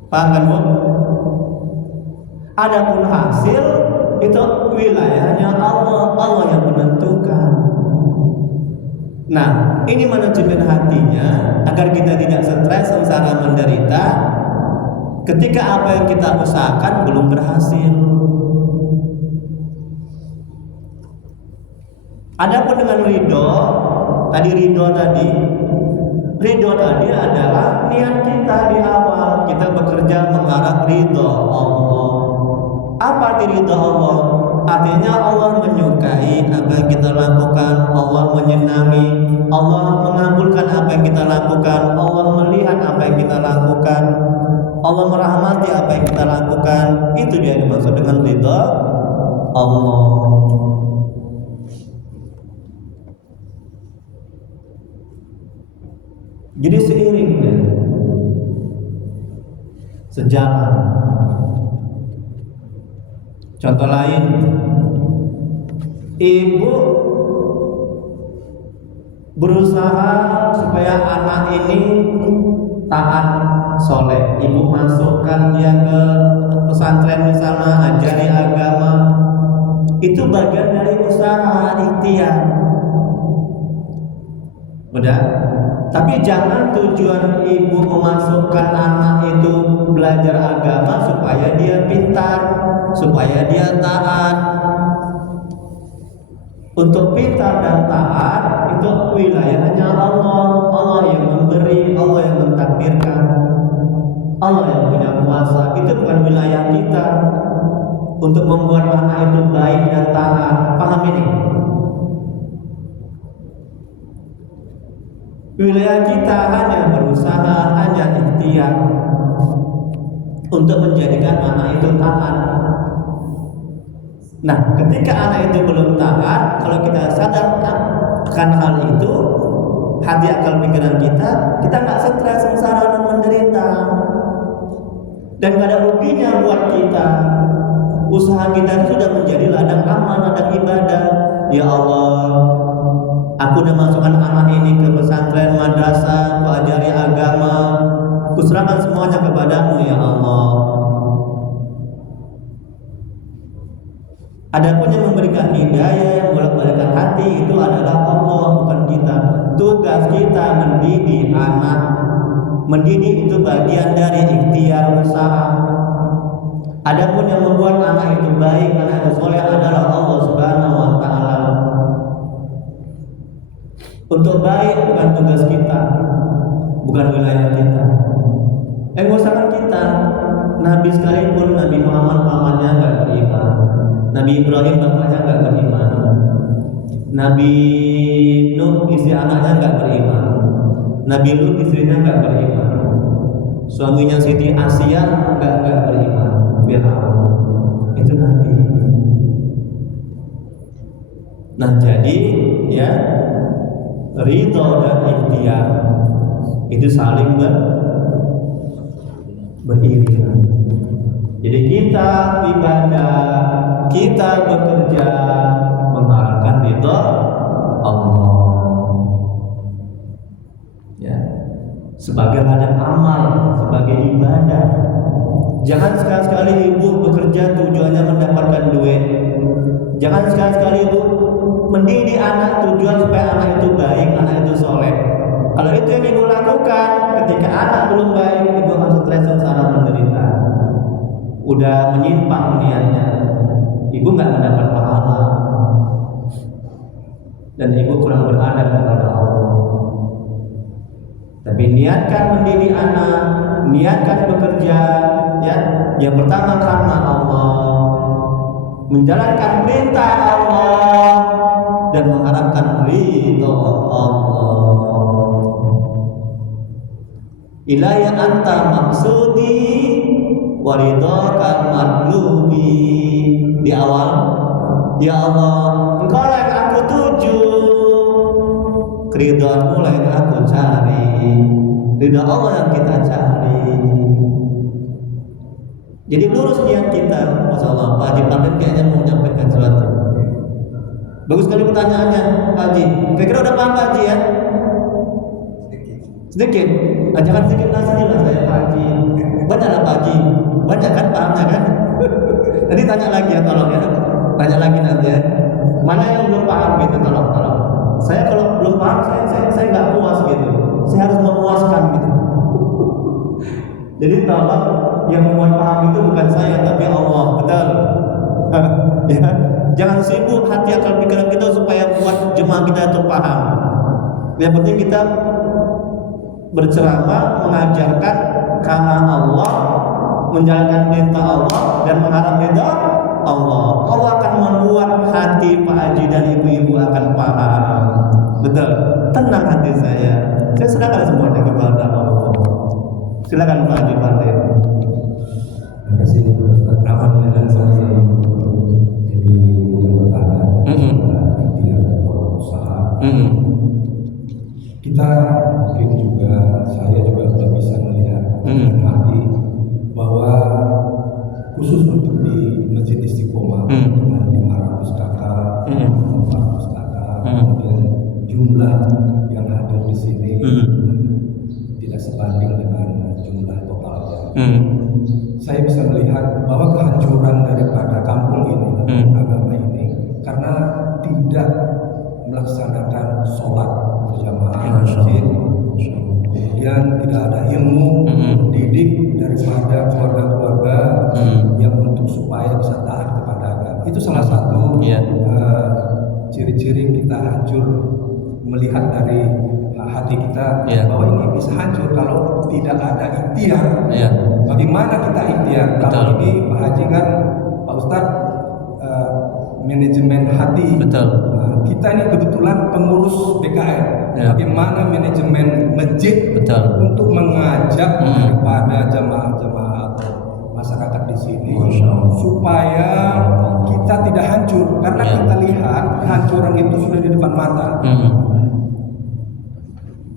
Paham kan, Bu? Adapun hasil itu wilayahnya Allah, Allah yang menentukan. Nah, ini manajemen hatinya agar kita tidak stres, sengsara, menderita ketika apa yang kita usahakan belum berhasil. Adapun dengan ridho tadi adalah niat kita di awal, kita bekerja mengharap ridho Allah. Apa arti ridho Allah? Artinya Allah menyukai apa yang kita lakukan, Allah menyenangi, Allah mengabulkan apa yang kita lakukan, Allah melihat apa yang kita lakukan, Allah merahmati apa yang kita lakukan. Itu dia dimaksud dengan ridho Allah. Jadi seiring ya, sejalan. Contoh lain, ibu berusaha supaya anak ini taat soleh. Ibu masukkan dia ke pesantren misalnya, ajari agama. Itu bagian dari usaha ikhtiar. Udah. Tapi jangan tujuan ibu memasukkan anak itu belajar agama supaya dia pintar, supaya dia taat. Untuk pintar dan taat itu wilayahnya Allah. Allah yang memberi, Allah yang mentakdirkan, Allah yang punya kuasa. Itu bukan wilayah kita untuk membuat anak itu baik dan taat. Paham ini? Wilayah kita hanya berusaha, hanya ikhtiar untuk menjadikan anak itu taat. Nah, ketika anak itu belum taat, kalau kita sadar akan hal itu, hati akal pikiran kita nggak stres, sengsara dan menderita, dan gak ada ruginya buat kita. Usaha kita sudah menjadi ladang amal, ladang ibadah. Ya Allah, aku udah masukkan anak ini ke pesantren, madrasah, aku ajari agama, aku serahkan semuanya kepadamu ya Allah. Adapun yang memberikan hidayah, yang membolak-balikkan hati itu adalah Allah, bukan kita. Tugas kita mendidik anak. Mendidik itu bagian dari ikhtiar usaha. Adapun yang membuat anak itu baik, anak itu soleh adalah Allah Subhanahu wa Ta'ala. Untuk baik bukan tugas kita, bukan wilayah kita. Usahakan kita. Nabi sekalipun, Nabi Muhammad pamannya nggak beriman, Nabi Ibrahim bapaknya nggak beriman, Nabi Nuh istri anaknya nggak beriman, Nabi Lut istrinya nggak beriman, suaminya Siti Asia nggak beriman. Itu Nabi. Nah jadi ya, ridho dan ikhtiar itu saling beriringan. Jadi kita ibadah, kita bekerja mengharapkan ridho Allah. Ya, sebagai ladang amal, sebagai ibadah. Jangan sekali-sekali ibu bekerja tujuannya mendapatkan duit. Jangan sekali-sekali ibu mendidik anak tujuan supaya anak itu baik, anak itu soleh. Kalau itu yang ibu lakukan, ketika anak belum baik, ibu akan stres, sengsara, menderita. Udah menyimpang niatnya, ibu nggak mendapat pahala, dan ibu kurang beradab kepada Allah. Tapi niatkan mendidik anak, niatkan bekerja, ya. Yang pertama karena Allah, menjalankan perintah Allah dan mengharapkan ridho Allah. Ilaya anta maksudi waridhoka matlubi. Di awal, ya Allah, Engkau yang aku tuju, keridhaanmu yang aku cari, ridha Allah yang kita cari. Jadi lurus niat kita. Masya Allah, Pak Haji Pandit kayaknya mau menyampaikan sesuatu. Bagus sekali pertanyaannya, Pak Haji. Kira-kira udah paham Pak Haji ya? Sedikit. Jangan sedikit lah, sedikit lah saya Pak Haji. Banyak lah Pak Haji. Banyak kan pahamnya kan? Jadi tanya lagi ya, tolong ya. Tanya lagi nanti ya. Mana yang belum paham gitu, tolong. Saya kalau belum paham, saya nggak puas gitu. Saya harus memuaskan gitu. Jadi tolong, yang membuat paham itu bukan saya tapi Allah, betul. Ya, jangan sibuk hati akal pikiran kita supaya buat jemaah kita itu paham. Yang penting kita berceramah, mengajarkan karena Allah, menjalankan perintah Allah dan mengharap ridha Allah. Allah akan membuat hati Pak Haji dan ibu-ibu akan paham. Betul. Tenang hati saya. Saya serahkan semuanya kepada Allah. Silakan Pak Haji Pandit. Terima kasih. Alhamdulillah saya jadi khusus untuk di Masjid Istiqomah dengan 500 kakak, 400 kakak, kemudian jumlah yang hadir di sini tidak sebanding dengan jumlah totalnya. Saya bisa melihat bahwa kehancuran daripada kampung ini, agama ini, karena tidak melaksanakan sholat berjamaah di masjid, kemudian tidak ada ilmu didik daripada keluarga-keluarga yang untuk supaya bisa taat kepada agama. Itu salah satu ciri-ciri kita hancur, melihat dari hati kita bahwa ini bisa hancur kalau tidak ada ikhtiar. Bagaimana kita ikhtiar? Kalau ini Pak Haji kan, Pak Ustadz, manajemen hati. Kita ini kebetulan pengurus BKR. Bagaimana manajemen masjid untuk mengajak daripada jamaah-jamaah atau masyarakat di sini supaya kita tidak hancur, karena kita lihat kehancuran itu sudah di depan mata.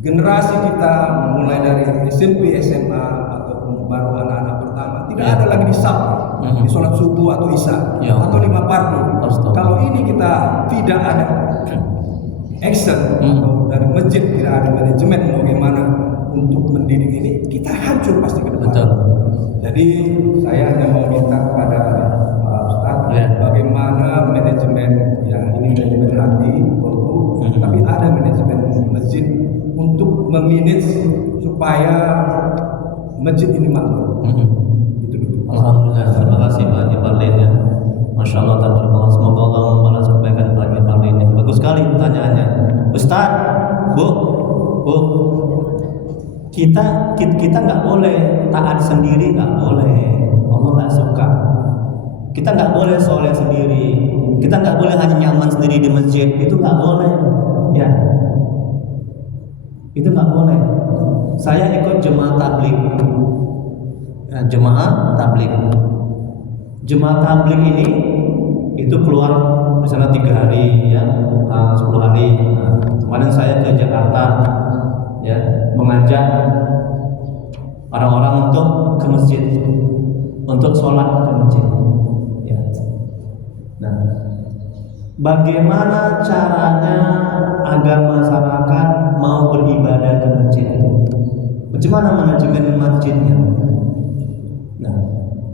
Generasi kita mulai dari SMP, SMA ataupun baru anak-anak pertama tidak ada lagi di sab, di sholat subuh atau isya atau 5 fardu. Kalau ini kita tidak ada action atau dari masjid tidak ada manajemen bagaimana untuk mendidik ini, kita hancur pasti ke depan. Jadi saya hanya mau minta kepada Pak Ustadz bagaimana manajemen, ya ini manajemen hati, tapi ada manajemen masjid untuk memanage supaya masjid ini makmur. Itu dulu. Alhamdulillah, terima kasih Pak Haji Parlin ya. Masya Allah, tabarakallah. Semoga Allah membalas kebaikan Pak Haji Parlin ya. Bagus sekali pertanyaannya. Ustaz, Bu, kita nggak boleh taat sendiri, nggak boleh. Allah nggak suka. Kita nggak boleh soleh sendiri. Kita nggak boleh hanya nyaman sendiri di masjid. Itu nggak boleh. Ya. Itu nggak boleh. Saya ikut jemaah tabligh. Jemaah tabligh ini itu keluar misalnya 3 hari ya, 10 hari. Kemarin saya ke Jakarta ya, mengajak orang-orang untuk ke masjid, untuk sholat ke masjid ya. Nah, bagaimana caranya agar masyarakat mau beribadah ke masjid? Bagaimana manajemen masjidnya? Nah,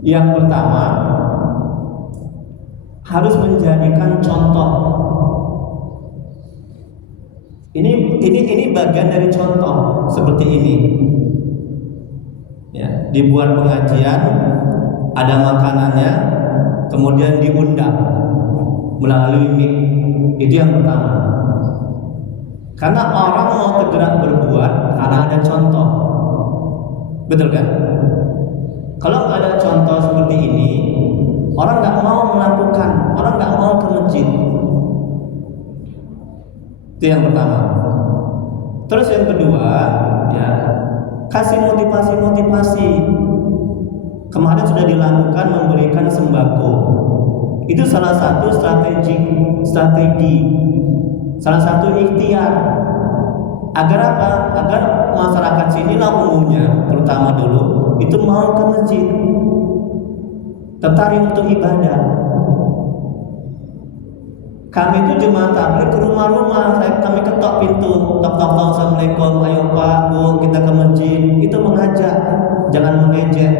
yang pertama harus menjadikan contoh. Ini bagian dari contoh seperti ini. Ya, dibuat pengajian, ada makanannya, kemudian diundang melalui mic. Itu yang pertama. Karena orang mau tergerak berbuat karena ada contoh. Betul kan? Kalau nggak ada contoh seperti ini, orang nggak mau melakukan, orang nggak mau ke masjid. Itu yang pertama. Terus yang kedua, ya, kasih motivasi. Kemarin sudah dilakukan memberikan sembako. Itu salah satu strategi, salah satu ikhtiar. Agar apa? Agar masyarakat sini lah umumnya, terutama dulu, itu mau ke masjid, tertarik untuk ibadah. Kami itu jemaah tabligh ke rumah-rumah, kami ketok pintu, tok-tok, assalamualaikum, ayo Pak, Bu, kita ke masjid. Itu mengajak, jangan mengejek,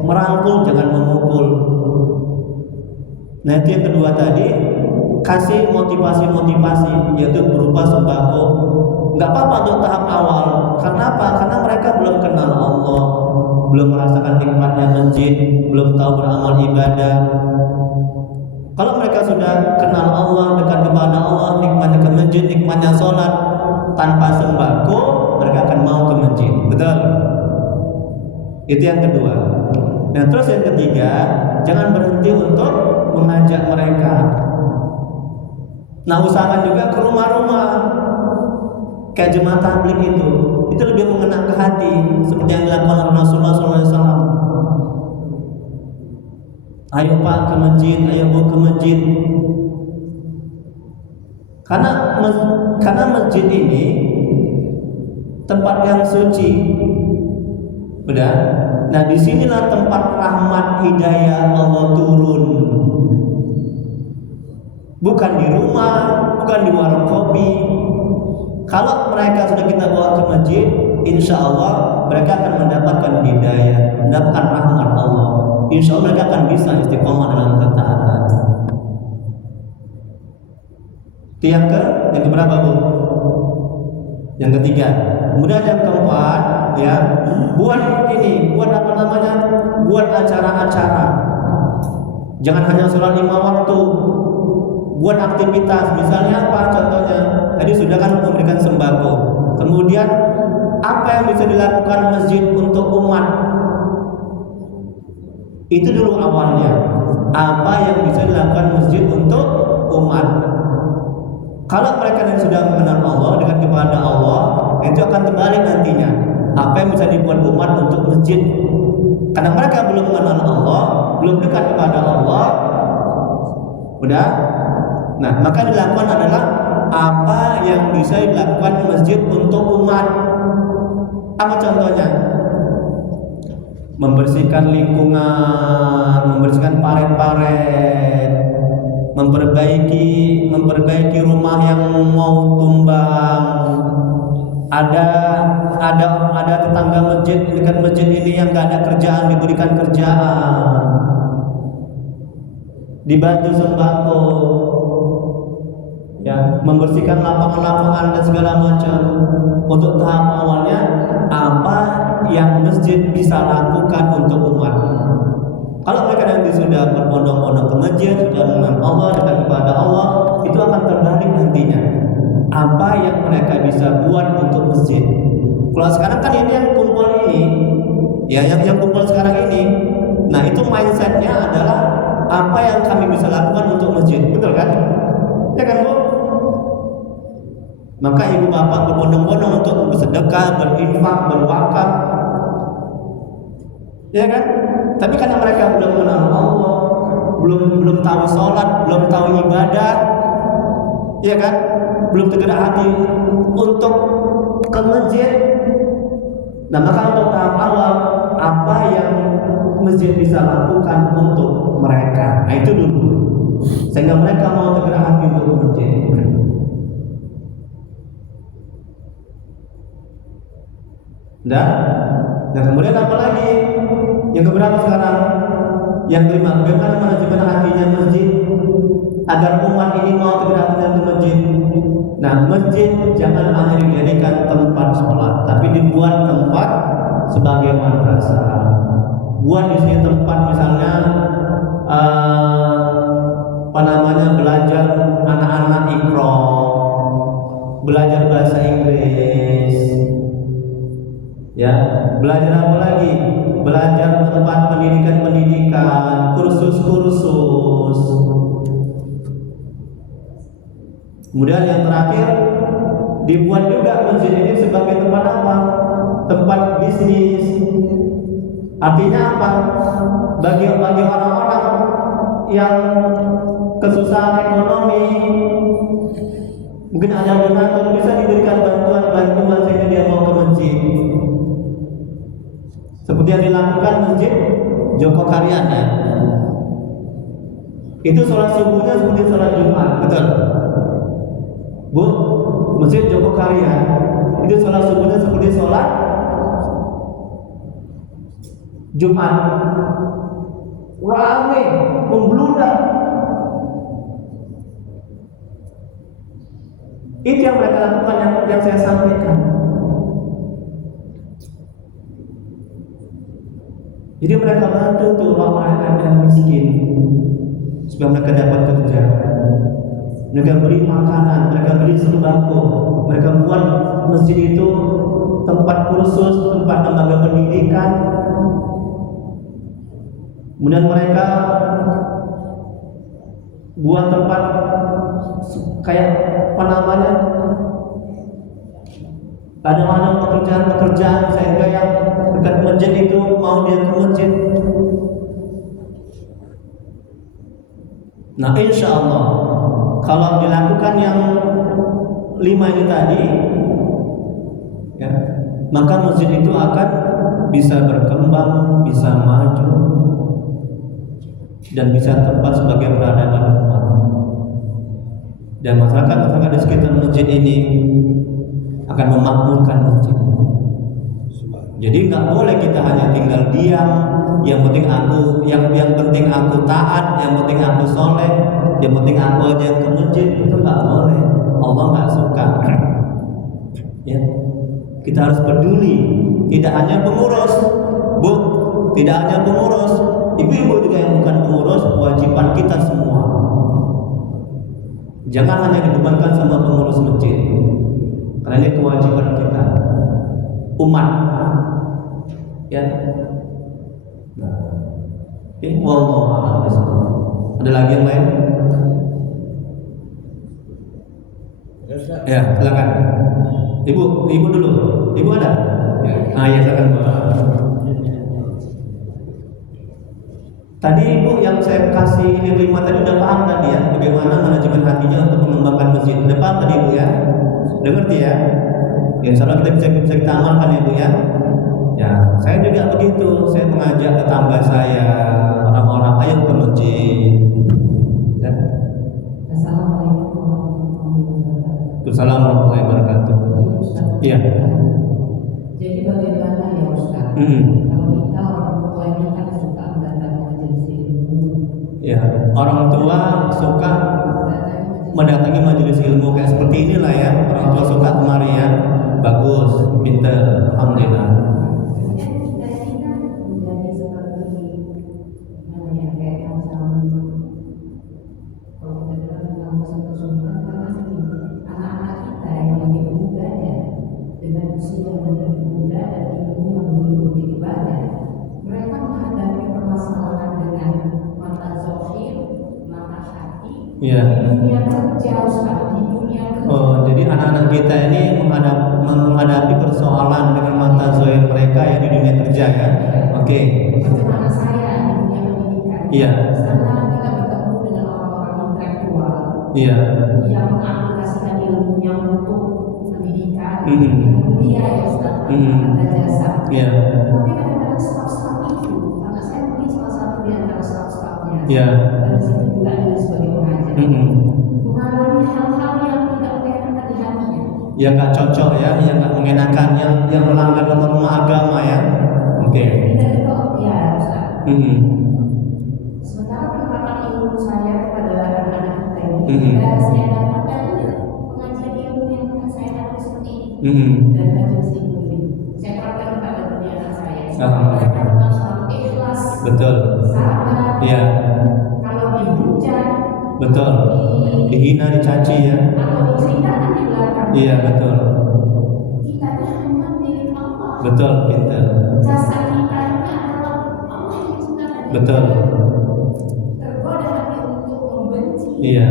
merangkul, jangan memukul. Nah, itu yang kedua tadi, kasih motivasi, yaitu berupa sembako. Nggak apa-apa untuk tahap awal. Karena apa? Karena mereka belum kenal Allah, belum merasakan nikmatnya masjid, belum tahu beramal ibadah. Kalau mereka sudah kenal Allah, dekat kepada Allah, nikmatnya ke masjid, nikmatnya sholat, tanpa sembako, mereka akan mau ke masjid. Betul? Itu yang kedua. Nah, terus yang ketiga, jangan berhenti untuk mengajak mereka. Nah, usahakan juga ke rumah-rumah, kayak jemaah tabligh itu lebih mengena ke hati, seperti yang dilakukan Rasulullah SAW. Ayo Pak ke masjid, ayo Bu ke masjid. Karena masjid ini tempat yang suci, udah. Nah, disinilah tempat rahmat hidayah Allah turun. Bukan di rumah, bukan di warung kopi. Kalau mereka sudah kita bawa ke masjid, insya Allah mereka akan mendapatkan hidayah, mendapatkan rahmat Allah. Insya Allah mereka akan bisa istiqomah dalam ketaatan. Itu yang keberapa, Bu? Yang ketiga. Kemudian yang keempat, ya, buat apa namanya? Buat acara-acara. Jangan hanya sholat 5 waktu. Buat aktivitas, misalnya apa contohnya? Tadi sudah kan memberikan sembako. Kemudian apa yang bisa dilakukan masjid untuk umat? Itu dulu awalnya. Apa yang bisa dilakukan masjid untuk umat? Kalau mereka yang sudah mengenal Allah, dekat kepada Allah, itu akan terbalik nantinya. Apa yang bisa dibuat umat untuk masjid? Karena mereka belum mengenal Allah, belum dekat kepada Allah. Udah? Nah, maka dilakukan adalah apa yang bisa dilakukan masjid untuk umat. Apa contohnya? Membersihkan lingkungan, membersihkan paret-paret, memperbaiki rumah yang mau tumbang. Ada tetangga masjid, dekat masjid ini yang nggak ada kerjaan, diberikan kerjaan, dibantu sembako, ya, membersihkan lapangan-lapangan dan segala macam. Untuk tahap awalnya, apa yang masjid bisa lakukan untuk umat? Kalau mereka nanti sudah berbondong-bondong ke masjid, sudah mengenal Allah, dekat kepada Allah, itu akan terbalik nantinya. Apa yang mereka bisa buat untuk masjid? Kalau sekarang kan ini yang kumpul ini, ya, yang kumpul sekarang ini, nah itu mindsetnya adalah apa yang kami bisa lakukan untuk masjid, betul kan? Ya kan, Bu? Maka ibu bapak berbondong-bondong untuk bersedekah, berinfak, berwakaf, ya kan? Tapi karena mereka belum mengenal Allah, belum tahu sholat, belum tahu ibadah, ya kan? Belum tergerak hati untuk ke masjid. Nah, maka untuk tahap awal, apa yang masjid bisa lakukan untuk mereka? Nah, itu dulu, sehingga mereka mau tergerak hati untuk ke masjid. Dan kemudian apa lagi? Yang keberapa sekarang? Yang kelima, bagaimana manajemen hatinya masjid agar umat ini mau tergerak ke masjid? Nah, masjid jangan hanya dijadikan tempat sholat, tapi dibuat tempat sebagai madrasah. Buat di sini tempat misalnya belajar anak-anak Iqra, belajar bahasa Inggris, ya, belajar apa lagi? Belajar tempat pendidikan, kursus-kursus. Kemudian yang terakhir, dibuat juga masjid ini sebagai tempat apa? Tempat bisnis. Artinya apa? Bagi orang-orang yang kesusahan ekonomi, mungkin ada donatur, bisa diberikan bantuan sehingga dia mau ke masjid. Seperti yang dilakukan masjid Joko Karyan, ya. Itu sholat subuhnya seperti sholat Jumat, betul? Bu, masjid Joko Karyan itu sholat subuhnya seperti sholat Jumat. Ramai, membludak. Itu yang mereka lakukan, yang saya sampaikan. Jadi mereka bantu tuh orang-orang yang miskin supaya mereka dapat kerja. Mereka beri makanan, mereka beri sembako, mereka buat masjid itu tempat kursus, tempat lembaga pendidikan. Kemudian mereka buat tempat kayak apa namanya, ada pekerjaan sehingga yang dekat masjid itu mau dia ke masjid. Nah, insya Allah kalau dilakukan yang 5 ini tadi, ya, maka masjid itu akan bisa berkembang, bisa maju, dan bisa tepat sebagai peradaban umat. Dan masyarakat di sekitar masjid ini akan memakmurkan masjid. Jadi nggak boleh kita hanya tinggal diam. Yang penting aku taat, yang penting aku soleh, yang penting aku aja ke masjid, itu nggak boleh. Allah nggak suka. Ya, kita harus peduli. Tidak hanya pengurus, Bu, tidak hanya pengurus, ibu-ibu juga yang bukan pengurus, kewajiban kita semua. Jangan hanya dibebankan sama pengurus masjid, karena ini kewajiban kita, umat. Ya. Ini wallahu a'lam bishawab. Ada lagi yang lain? Ya, silakan. Ibu dulu. Ibu ada? Ya, silakan, Bu. Tadi Ibu yang saya kasih ini 5 tadi udah paham tadi ya, bagaimana manajemen hatinya untuk mengembangkan masjid. Udah paham tadi Ibu ya? Udah ngerti ya? Ya, insyaallah kita bisa kita amalkan ya, Bu ya. Ya, saya juga begitu. Saya mengajak tetangga saya, orang-orang ayo ke masjid. Ya. Assalamualaikum warahmatullahi wabarakatuh. Iya. Jadi bagaimana ya Ustaz? Kalau kita orang tua ini kan suka mendatangi majelis ilmu. Ya, orang tua suka mendatangi majelis ilmu kayak seperti inilah ya. Orang tua suka kemari ya. Bagus, pinter, alhamdulillah. Iya. Dunia kerja Ustaz, di dunia kerja. Oh, jadi anak-anak kita ini menghadapi persoalan dengan mata zahir mereka ya di dunia kerja ya. Oke. Bagaimana saya di dunia pendidikan? Iya. Sana kita bertemu dengan orang-orang intelektual. Iya. Yang mengaplikasikan ilmunya untuk pendidikan, dunia ya Ustaz, ada jasa. Iya. Tapi kadang-kadang staf-staf itu, karena saya mungkin salah satu di antara staf-stafnya. Iya. Dan di situ juga ada sebagai pengajar. Mengalami hal-hal yang tidak mengenakan di hatinya. Yang nggak cocok ya, yang nggak mengenakan, yang melanggar norma agama ya. Oke. Tidak itu ya Ustaz. Sementara penerapan ilmu saya kepada anak-anak kita ini, saya dapatkan pengajian ilmu yang saya harus seperti ini dan majelis ilmu ini. Saya terapkan kepada dunia anak saya. Mereka tetap selalu ikhlas. Betul. Sabar. Iya. Kalau dihujat. Betul. Dihina, dicaci ya. Atau diceritakan di belakang. Iya betul. Kita hanya milik Allah. Betul, pintar. Jasa kita ini adalah Allah yang menciptakan. Betul. Tergoda hati untuk membenci. Iya.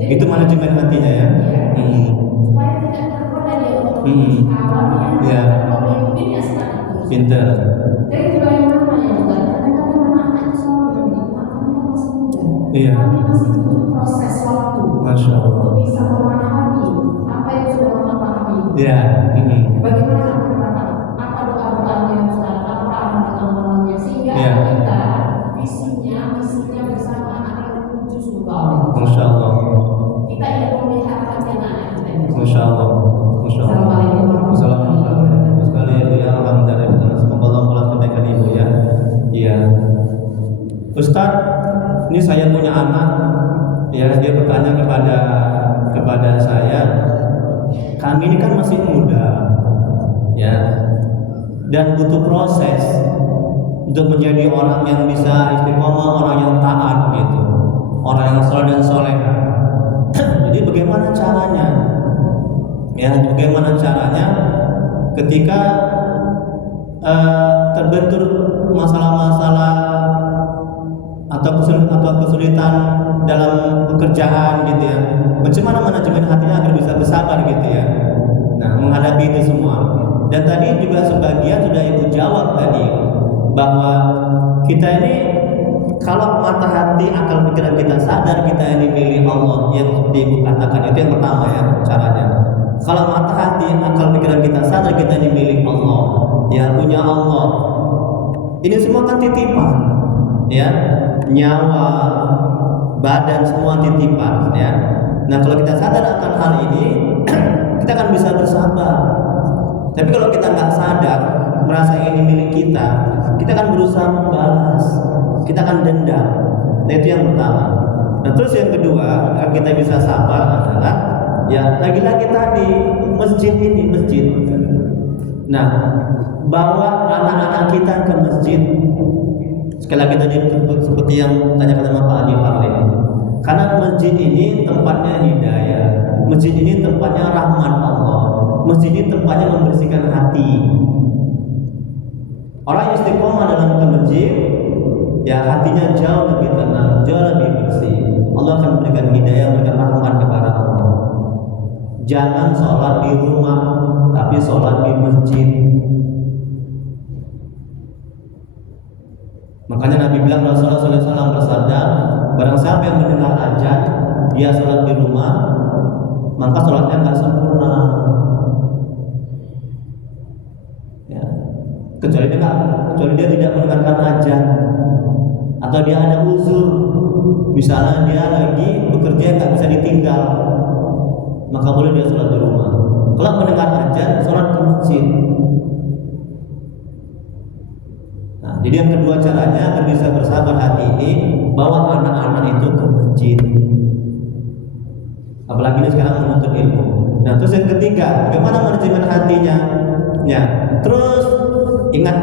Itu manajemen hatinya ya. Iya. Supaya tidak tergoda dia untuk membenci awalnya. Iya. Pemimpinnya sekarang. Pintar. Jadi bagaimana ya Tuhan? Kadang-kadang anak-anak itu selalu bilang, kami masih muda. Iya. Kami masih butuh proses waktu. Masya Allah. Untuk bisa memahami apa yang sudah Mama pahami. Iya. Bagaimana kamu mengatakan apa doa-doanya Ustaz, apa amalan-amalannya sehingga Iya. kita misinya bersama akan menuju surga. Masya Allah. Kita ingin melihat hati anak kita ini. Masya Allah. Masya Allah. Assalamualaikum. Assalamualaikum sekali Ibu ya. Alhamdulillah. Semoga Allah membalas kebaikan Ibu ya. Iya. Ustaz, ini saya punya anak. Ya, dia bertanya kepada saya, kami ini kan masih muda, ya, dan butuh proses untuk menjadi orang yang bisa istiqomah, orang yang taat gitu, orang yang soleh dan soleha. Jadi bagaimana caranya? Ya, bagaimana caranya ketika terbentur masalah-masalah atau kesulitan dalam pekerjaan gitu ya. Bagaimana manajemen hatinya agar bisa bersabar gitu ya. Nah, menghadapi itu semua. Dan tadi juga sebagian sudah Ibu jawab tadi bahwa kita ini kalau mata hati, akal pikiran kita sadar kita ini milik Allah, yang seperti Ibu katakan itu yang pertama ya caranya. Kalau mata hati, akal pikiran kita sadar kita ini milik Allah, ya punya Allah. Ini semua kan titipan, ya, nyawa, badan semua titipan, ya. Nah kalau kita sadar akan hal ini, kita akan bisa bersabar. Tapi kalau kita nggak sadar, merasa ini milik kita akan berusaha membalas, kita akan dendam. Nah itu yang pertama. Nah terus yang kedua, agar kita bisa sabar adalah, ya lagi-lagi tadi masjid. Nah bawa anak-anak kita ke masjid. Sekali lagi tadi seperti yang tanya sama Pak Haji Parle, karena masjid ini tempatnya hidayah, masjid ini tempatnya rahmat Allah, masjid ini tempatnya membersihkan hati. Orang yang istiqomah dalam ke masjid, ya hatinya jauh lebih tenang, jauh lebih bersih. Allah akan memberikan hidayah, memberikan rahmat kepada Allah. Jangan sholat di rumah, tapi sholat di masjid. Makanya Nabi bilang, Rasulullah SAW bersabda, barang siapa yang mendengar azan, dia sholat di rumah, maka sholatnya nggak sempurna. Ya. Kecuali dia tidak mendengarkan azan, atau dia ada uzur, misalnya dia lagi bekerja nggak bisa ditinggal, maka boleh dia sholat di rumah. Kalau mendengar azan, sholat ke masjid. Nah, jadi yang kedua caranya agar bisa bersabar hati ini, bawa anak-anak itu ke masjid. Apalagi ini sekarang menuntut ilmu. Nah, terus yang ketiga, bagaimana manajemen hatinya? Ya, terus ingat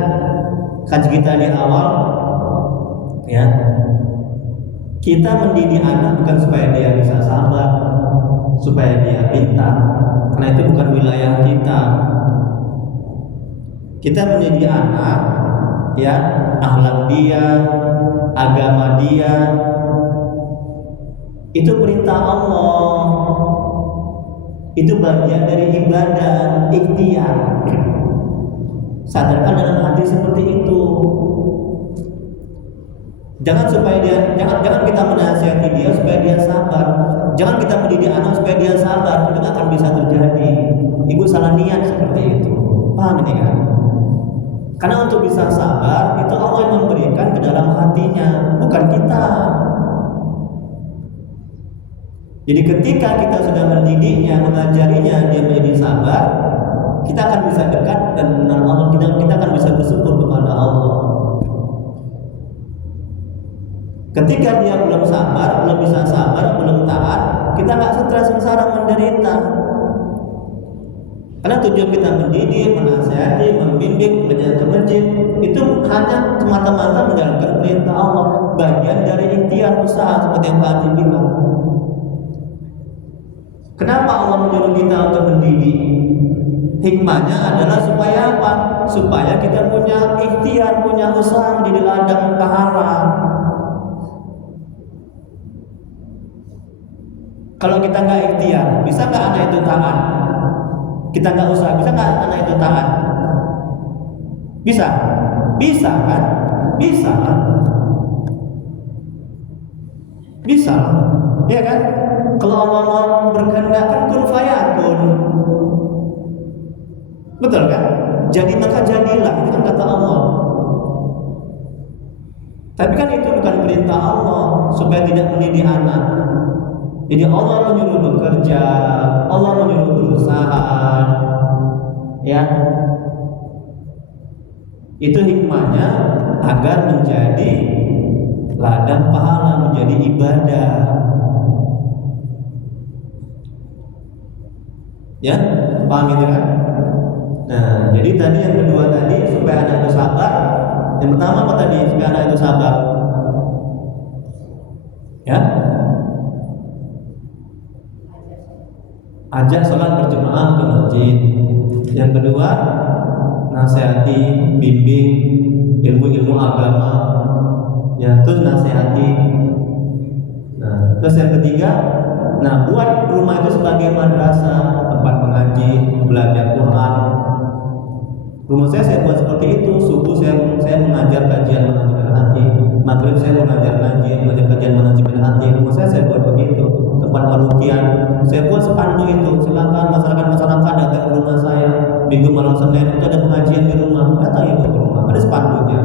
kaji kita di awal, ya. Kita mendidik anak bukan supaya dia bisa sabar, supaya dia pintar, karena itu bukan wilayah kita. Kita mendidik anak, ya, akhlak dia, agama dia, itu perintah Allah, itu bagian dari ibadah, ikhtiar. Sadarkan dalam hati seperti itu. Jangan kita menasihati dia supaya dia sabar. Jangan kita mendidik anak supaya dia sabar. Itu akan bisa terjadi. Ibu salah niat seperti itu. Paham ini kan? Karena untuk bisa sabar itu Allah yang memberikan ke dalam hatinya, bukan kita. Jadi ketika kita sudah mendidiknya, mengajarinya dia menjadi sabar, kita akan bisa dekat dan mengenal Allah. Kita akan bisa bersyukur kepada Allah. Ketika dia belum sabar, belum bisa sabar, belum taat, kita nggak stres, sengsara, menderita. Karena tujuan kita mendidik, menasihati, membimbing, mengajar ke masjid itu hanya semata-mata menjalankan perintah Allah, bagian dari ikhtiar usaha seperti yang Pak Haji bilang. Kenapa Allah menyuruh kita untuk mendidik? Hikmahnya adalah supaya apa? Supaya kita punya ikhtiar, punya usaha di ladang pahala. Kalau kita nggak ikhtiar, bisa nggak anak itu taat? Kita nggak usaha, bisa nggak anak itu taat? Bisa, bisa kan? Bisa kan? Bisa, ya kan? Kalau Allah mau berkehendak kan kun fayakun, betul kan? Jadi maka jadilah, itu kan kata Allah. Tapi kan itu bukan perintah Allah supaya tidak mendidik anak. Jadi Allah menyuruh bekerja, Allah menyuruh berusaha, ya. Itu hikmahnya agar menjadi ladang pahala, menjadi ibadah. Ya, paham itu kan? Nah, jadi tadi yang kedua tadi supaya anak itu sabar. Yang pertama apa tadi? Supaya anak itu sabar. Ya. Ajak sholat berjamaah ke masjid. Yang kedua, nasihati, bimbing ilmu-ilmu agama. Ya, terus nasihati. Nah, terus yang ketiga, nah buat rumah itu sebagai madrasah, tempat mengaji, belajar Quran. Rumah saya buat seperti itu. Subuh saya mengajar kajian manajemen hati. Maghrib saya mengajar kajian manajemen hati. Rumah saya buat begitu. Tempat merukian, saya buat sepandu itu. Silakan masyarakat Minggu malam Senin itu ada pengajian di rumah, datang ibu ke rumah, ada spanduknya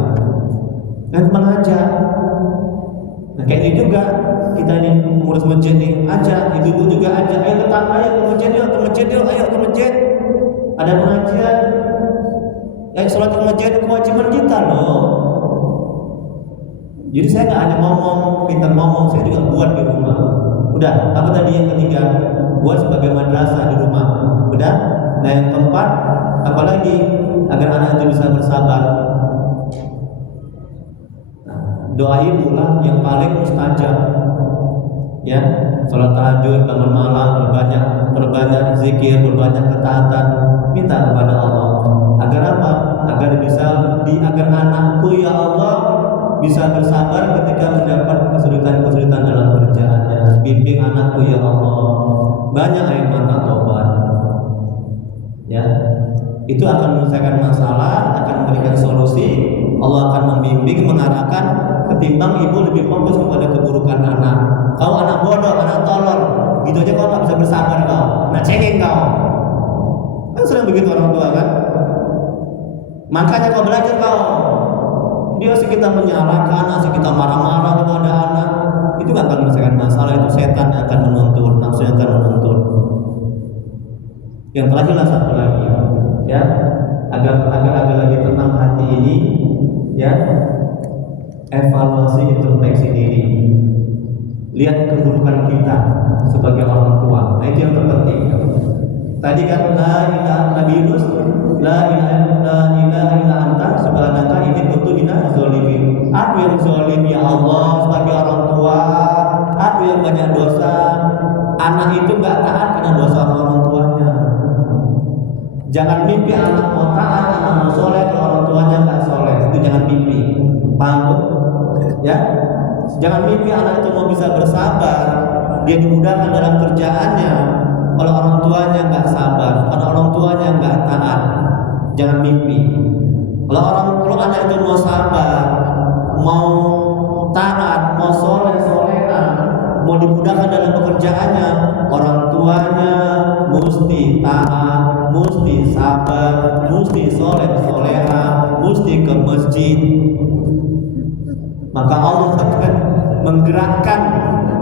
dan mengajak. Nah kayak ini juga kita ini ngurus masjid nih, ajak ibu juga ajak, ayo tetangga, ayo ke masjid yuk, ayo ke masjid, ada pengajian, ayo sholat ke masjid, kewajiban kita loh. Jadi saya nggak hanya pintar ngomong, saya juga buat di rumah. Udah, apa tadi yang ketiga? Buat sebagai madrasah di rumah. Udah. Nah yang keempat, apalagi agar anak itu bisa bersabar. Doa ibu lah yang paling mustajab. Ya, sholat tahajud, bangun malam, berbanyak zikir, berbanyak ketaatan, minta kepada Allah. Agar apa? Agar agar anakku ya Allah bisa bersabar ketika mendapat kesulitan-kesulitan dalam kerjaannya. Bimbing anakku ya Allah. Banyak air mata taubat. Ya, itu akan menyelesaikan masalah, akan memberikan solusi. Allah akan membimbing, mengarahkan, ketimbang ibu lebih fokus kepada keburukan anak. Kau anak bodoh, anak tolol, gitu aja kau nggak bisa bersabar kau. Nah cengeng kau. Kan sering begitu orang tua kan. Makanya kau belajar kau. Dia asik kita menyalahkan, asik kita marah-marah kepada anak, itu nggak akan menyelesaikan masalah. Itu setan yang akan menuntun, nafsu yang akan menuntun. Yang terakhirlah satu lagi, ya, agar lagi tenang hati ini, ya, evaluasi introspeksi diri, lihat keburukan kita sebagai orang tua. Nah itu yang terpenting. Tadi kan Nabi Yunus, la ilaha illa anta subhanaka inni kuntu minaz zalimin. Aku yang zalim ya Allah sebagai orang tua, aku yang banyak dosa. Anak itu nggak taat karena dosa orang tuanya. Jangan mimpi anak mau taat, anak mau soleh kalau orang tuanya nggak soleh. Itu jangan mimpi. Paham bu? Ya. Jangan mimpi anak itu mau bisa bersabar, dia dimudahkan dalam kerjaannya. Kalau orang tuanya nggak sabar, kalau orang tuanya nggak taat, jangan mimpi. Kalau anak itu mau sabar, mau taat, mau solehan, mau dimudahkan dalam pekerjaannya, orang tuanya mesti taat, mesti sabar, mesti solehan, mesti ke masjid. Maka Allah akan menggerakkan,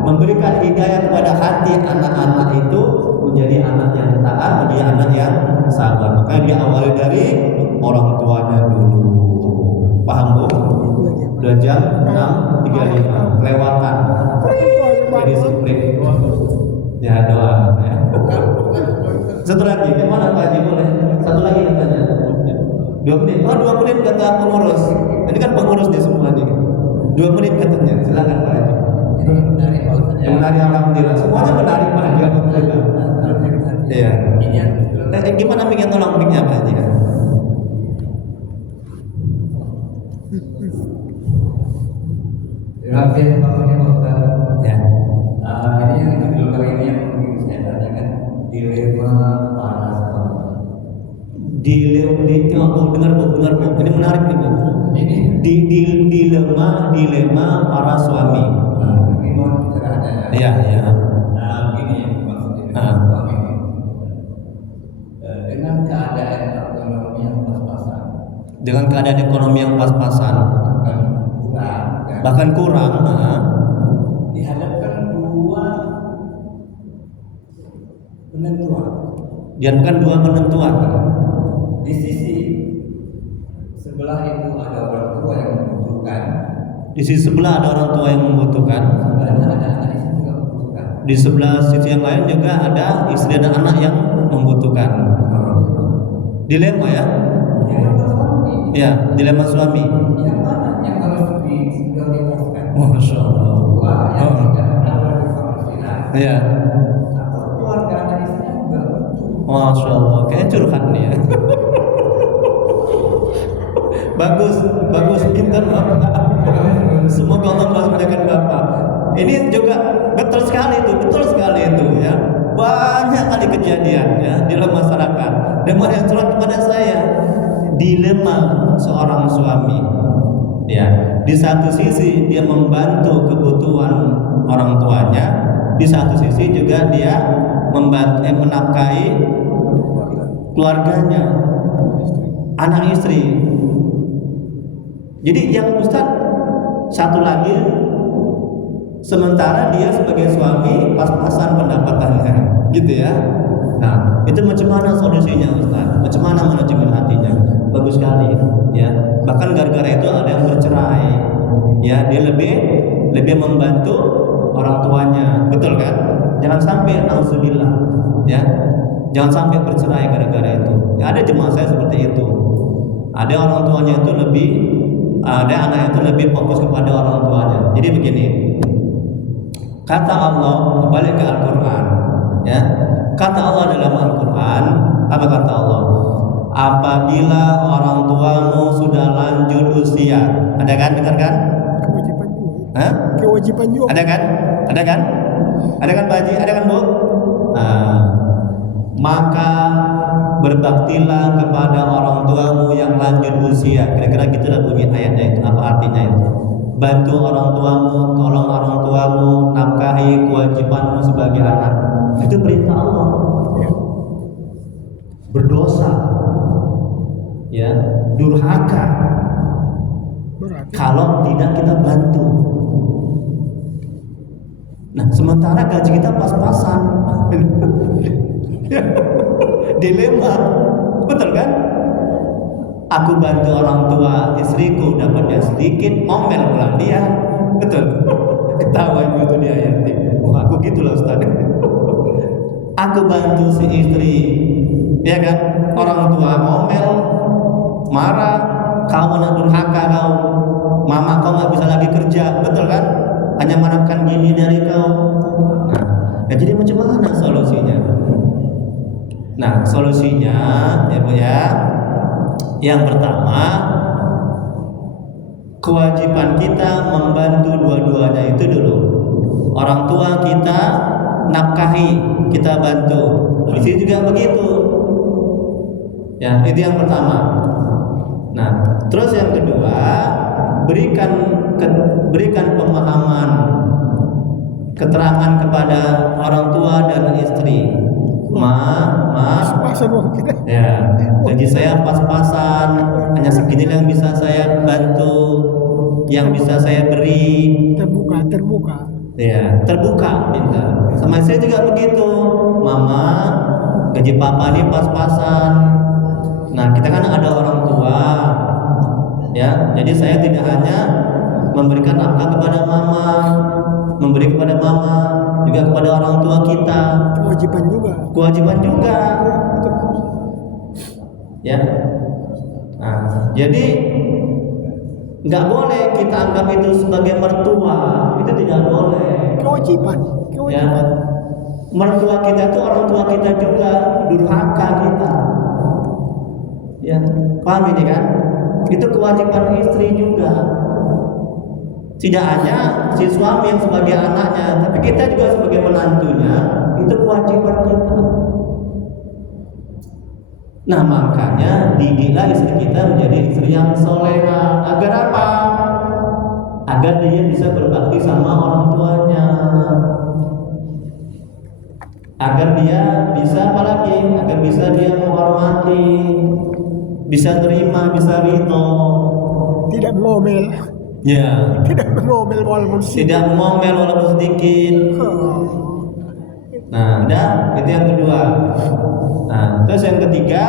memberikan hidayah kepada hati anak-anak itu menjadi anak yang taat, menjadi anak yang sabar. Maka dia awali dari orang tuanya dulu. Paham bu? Udah jam 6.35 kelewatan. Jadi split. Ya doa. Ya. Satu lagi, gimana Pak Haji boleh? Satu lagi katanya. 2 menit. Oh 2 menit kata pengurus. Ini kan pengurus di semua nih. 2 menit katanya. Silakan Pak Haji. Yang menarik alhamdulillah. Semuanya menarik Pak Haji alhamdulillah. Iya. Gimana bikin tolong mic-nya Pak Haji? Terima kasih Pak Ustaz. Ya. Ini yang judul kali ini yang mungkin saya tanyakan, dilema para suami. Dengar bu, ini menarik nih bu. Ini Dilema para suami. Ini mau bicara ada. Iya. Ini yang maksudnya suami ini. Dengan keadaan ekonomi yang pas-pasan. Dengan keadaan ekonomi yang pas-pasan. Bahkan kurang. Dihadapkan dua penentuan. Dihadapkan dua penentuan. Di sisi sebelah itu ada orang tua yang membutuhkan. Di sisi sebelah ada orang tua yang membutuhkan. Sebelahnya ada anak istri juga membutuhkan. Di sebelah sisi yang lain juga ada istri dan anak yang membutuhkan. Dilema ya? Ya, dilema suami. Yang mana yang harus diprioritaskan? Masya Allah. Yang tidak ada di Palestina. Ya. Atau keluarga anak istrinya juga butuh. Masya Allah. Kayaknya curhat nih ya. bagus, pintar Bapak. Semoga Allah memuliakan Bapak. Ini juga betul sekali itu ya. Banyak kali kejadian ya di dalam masyarakat. Dan ada yang curhat kepada saya, dilema seorang suami. Ya, di satu sisi dia membantu kebutuhan orang tuanya, di satu sisi juga dia menafkahi keluarganya. anak istri. Jadi yang Ustaz satu lagi, sementara dia sebagai suami pas-pasan pendapatannya, gitu ya. Nah, itu macam mana solusinya Ustaz? Macam mana manajemen hatinya? Bagus sekali, ya. Bahkan gara-gara itu ada yang bercerai, ya. Dia lebih membantu orang tuanya, betul kan? Jangan sampai nauzubillah, ya. Jangan sampai bercerai gara-gara itu. Ya, ada jemaah saya seperti itu. Ada orang tuanya itu ada anak itu lebih fokus kepada orang tuanya. Jadi begini, kata Allah, balik ke Al-Quran, ya. Kata Allah dalam Al-Quran, apa kata Allah? Apabila orang tuamu sudah lanjut usia, ada kan, dengar kan? Kewajiban juga. Hah? Kewajiban juga. Ada kan? Ada kan? Ada kan Pak Haji? Ada kan Bu? Maka berbaktilah kepada orang tuamu yang lanjut usia. Kira-kira gitulah bunyi ayatnya itu. Apa artinya itu? Bantu orang tuamu, tolong orang tuamu, nafkahi kewajibanmu sebagai anak. Itu perintah Allah. Ya. Berdosa, ya, durhaka Berat. kalau tidak kita bantu. Nah, sementara gaji kita pas-pasan. Dilema, betul kan? Aku bantu orang tua istriku, dapatnya sedikit, ngomel pulang dia, betul? Ketawa ibu itu dia ya. Aku gitulah Ustaz. Aku bantu si istri, ya kan? Orang tua ngomel, marah, kau anak durhaka kau, mama kau nggak bisa lagi kerja, betul kan? Hanya mengharapkan gini dari kau. Nah, jadi macam mana solusinya? Nah, solusinya ya Bu ya. Yang pertama, kewajiban kita membantu dua-duanya itu dulu. Orang tua kita nafkahi, kita bantu. Istri juga begitu. Ya, itu yang pertama. Nah, terus yang kedua, berikan pemahaman, keterangan kepada orang tua dan istri. Pas-pasan waktu kita. Ya, gaji saya pas-pasan, hanya segini yang bisa saya bantu, yang bisa saya beri. Terbuka. Ya, terbuka minta. Sama saya juga begitu. Mama, gaji papa ini pas-pasan. Nah, kita kan ada orang tua. Ya, jadi saya tidak hanya memberikan nafkah kepada mama, memberi kepada mama, juga kepada orang tua kita. Kewajiban juga. Ya. Nah, jadi nggak boleh kita anggap itu sebagai mertua, itu tidak boleh. Kewajiban. Ya. Mertua kita itu orang tua kita juga, durhaka kita. Ya, paham ini kan? Itu kewajiban istri juga. Tidak hanya si suami yang sebagai anaknya, tapi kita juga sebagai menantunya, itu kewajiban kita. Nah, makanya didiklah istri kita menjadi istri yang soleha. Agar apa? Agar dia bisa berbakti sama orang tuanya. Agar dia bisa apa lagi? Agar bisa dia menghormati, bisa terima, bisa ridho. Tidak ngomel. Ya. Tidak ngomel walaupun sedikit. Nah, itu yang kedua. Nah, terus yang ketiga,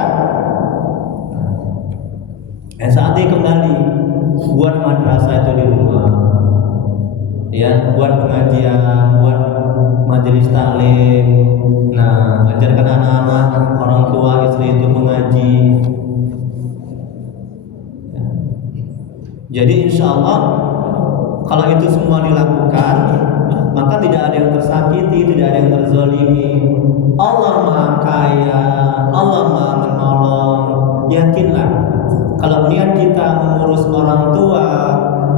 saatnya kembali buat madrasah itu di rumah. Ya, buat pengajian, buat majelis taklim. Nah, ajarkan anak-anak, orang tua, istri itu mengaji. Jadi insya Allah kalau itu semua dilakukan, maka tidak ada yang tersakiti, tidak ada yang terzalimi. Allah Maha Kaya, Allah Maha Menolong. Yakinlah kalau niat kita mengurus orang tua,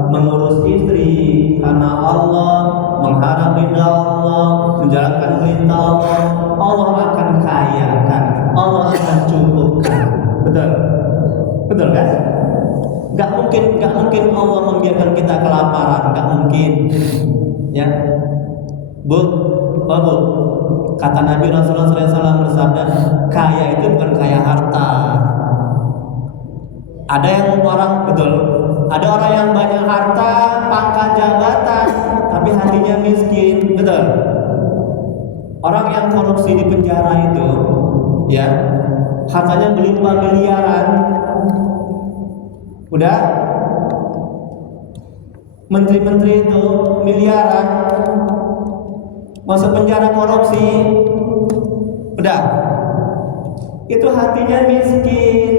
mengurus istri karena Allah, mengharap ridha Allah, menjalankan perintah Allah, Allah akan kayakan, Allah akan cukupkan. Betul kan? Gak mungkin Allah membiarkan kita kelaparan, gak mungkin. Ya, Bu, kata Nabi Rasulullah SAW bersabda, kaya itu bukan kaya harta, Ada yang orang betul, ada orang yang banyak harta, pangkat jabatan, tapi hatinya miskin, betul. Orang yang korupsi di penjara itu, ya, hartanya berlimpah miliaran, udah. Menteri-menteri itu miliaran, masuk penjara korupsi, udah. Itu hatinya miskin.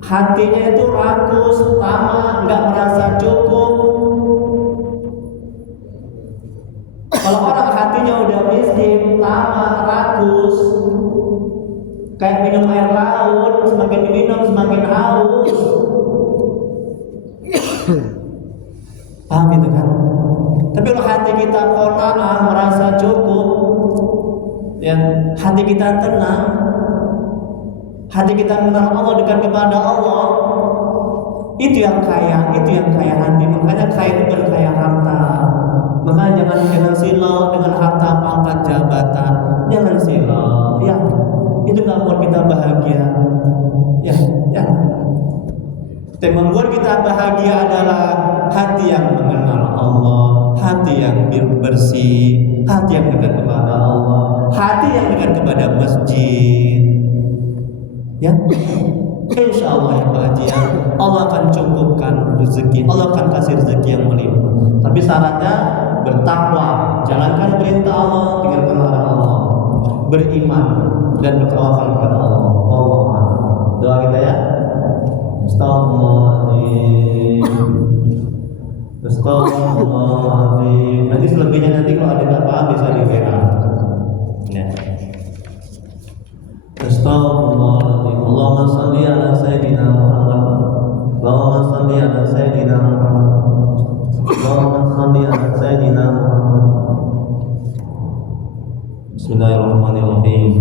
Hatinya itu rakus, tamak, nggak merasa cukup. Kalau orang hatinya udah miskin, tamak, rakus, kayak minum air laut, semakin diminum semakin haus. Paham itu kan? Tapi kalau hati kita qanaah, merasa cukup, ya, hati kita tenang, hati kita mengenal Allah, dekat kepada Allah, itu yang kaya hati. Makanya kaya itu berkaya harta. Makanya jangan silau dengan harta, pangkat, jabatan. Jangan silau, ya. Itu nggak buat kita bahagia, ya. Yang membuat kita bahagia adalah hati yang mengenal Allah, hati yang bersih, hati yang dekat kepada Allah, hati yang dekat kepada masjid. Ya, insya Allah ya Pak Haji, ya, Allah akan cukupkan rezeki, Allah akan kasih rezeki yang melimpah. Tapi syaratnya bertakwa, jalankan perintah Allah dengan kemarah Allah, beriman dan bertawakal kepada Allah. Doa kita ya. Astagfirullahaladzim. Nanti selebihnya nanti kalau ada yang paham bisa di WA. Ya. Astagfirullahaladzim. Allahumma salli ala Sayyidina Muhammad. Allahumma salli ala Sayyidina Muhammad. Allahumma salli ala Sayyidina Muhammad. Bismillahirrahmanirrahim.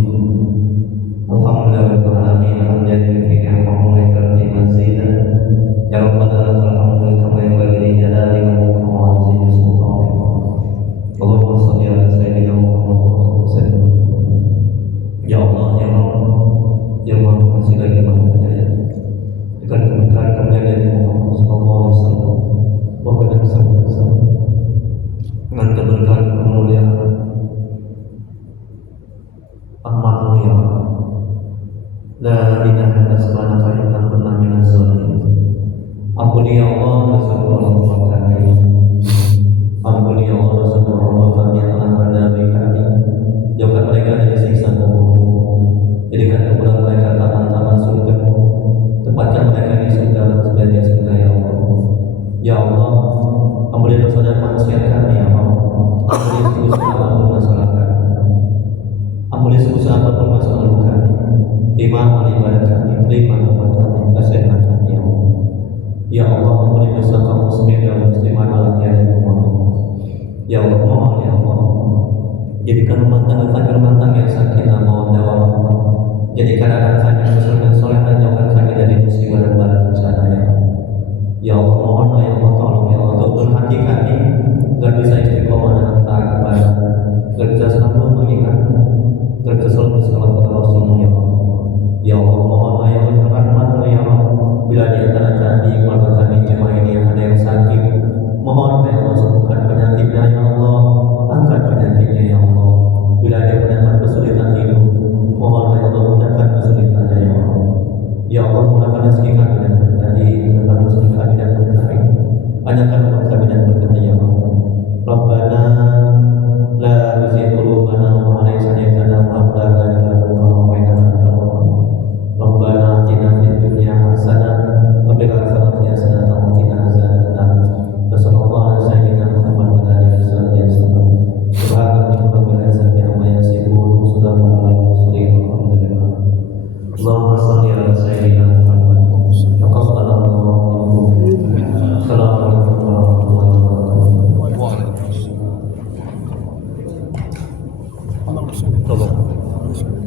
Alhamdulillahirabbil alamin. Alhamdulillahi ya Rabbana alhamdulillah kama yanbaghi li jalali wajhika wa 'azimi sultanik. Allahumma shalli ala sayyidina Muhammad sallallahu alaihi wasallam. Ya Allah, ya Allah, ya Allah, masih lagi berkahnya dengan keberkahan dari Muhammad sallallahu alaihi wasallam. Pokoknya sama-sama dengan keberkahan kemuliaan amal ya Allah. La ilaha illa subhanaka inna kunna minaz zalimin. Ampuni ya Allah dosa orang tua kami. Ampuni ya Allah dosa orang tua kami yang telah mendahului kami. Jauhkan mereka dari siksa kubur. Jadikan kemudahan mereka taman-taman surga-Mu. Tempatkan mereka di surga sebagai surga ya Allah. Ya Allah, ampuni dosa dan maksiat kami ya Allah. Ampuni sebesar apapun masalah kami. Ampuni sebesar apapun masalah kami. Terima ibadah kami, terima tobat kami, kasihkan kami ya Allah. Ya Allah, ampuni dosa kaum muslimin dan muslimat al-ahya di rumah. Ya Allah, mohon ya Allah, jadikan rumah tangga kami rumah tangga yang sakinah mawaddah warahmah. Jadikan anak kami muslim dan soleh, dan jauhkan kami dari musibah dan bala bencana ya Allah. Ya Allah, mohon ya Allah, tolong ya Allah, tuntun hati kami agar bisa istiqomah dan taat kepada, agar bisa selalu mengingatmu, agar bisa selalu berselawat kepada Rasulmu ya Allah. Ya Allah, mohon ya Allah, rahmat-Mu ya Allah. Bila di antara kami, keluarga kami, jemaah ini yang ada yang sakit, mohon ya Allah, sembuhkan penyakitnya ya Allah, angkat penyakitnya ya Allah. Bila dia mendapat kesulitan hidup, mohon ya Allah, mudahkan kesulitannya ya Allah. Ya Allah, mudahkan rezeki kami dan berkahi, mudahkan rezeki kami dan berkahi, panjangkan umur kami dan berkahi ya Allah. Rabbana la tuzigh qulubana wa la hadaytana wa hab lana min ladunka rahmatan innaka antal wahhab. Rabbana atina fid dunya hasanah wa fil akhirati hasanah wa qina adzabannar. Sallallahu alaihi wasallam wa alihi wasallam. Subhanallah rabbil izzati amma yasifun. Salamun alal mursalin walhamdulillah. Allahumma shalli ala sayyidina Muhammad. Taqabbalallahu minkum. Assalamualaikum warahmatullahi wabarakatuh. Allahumma salli.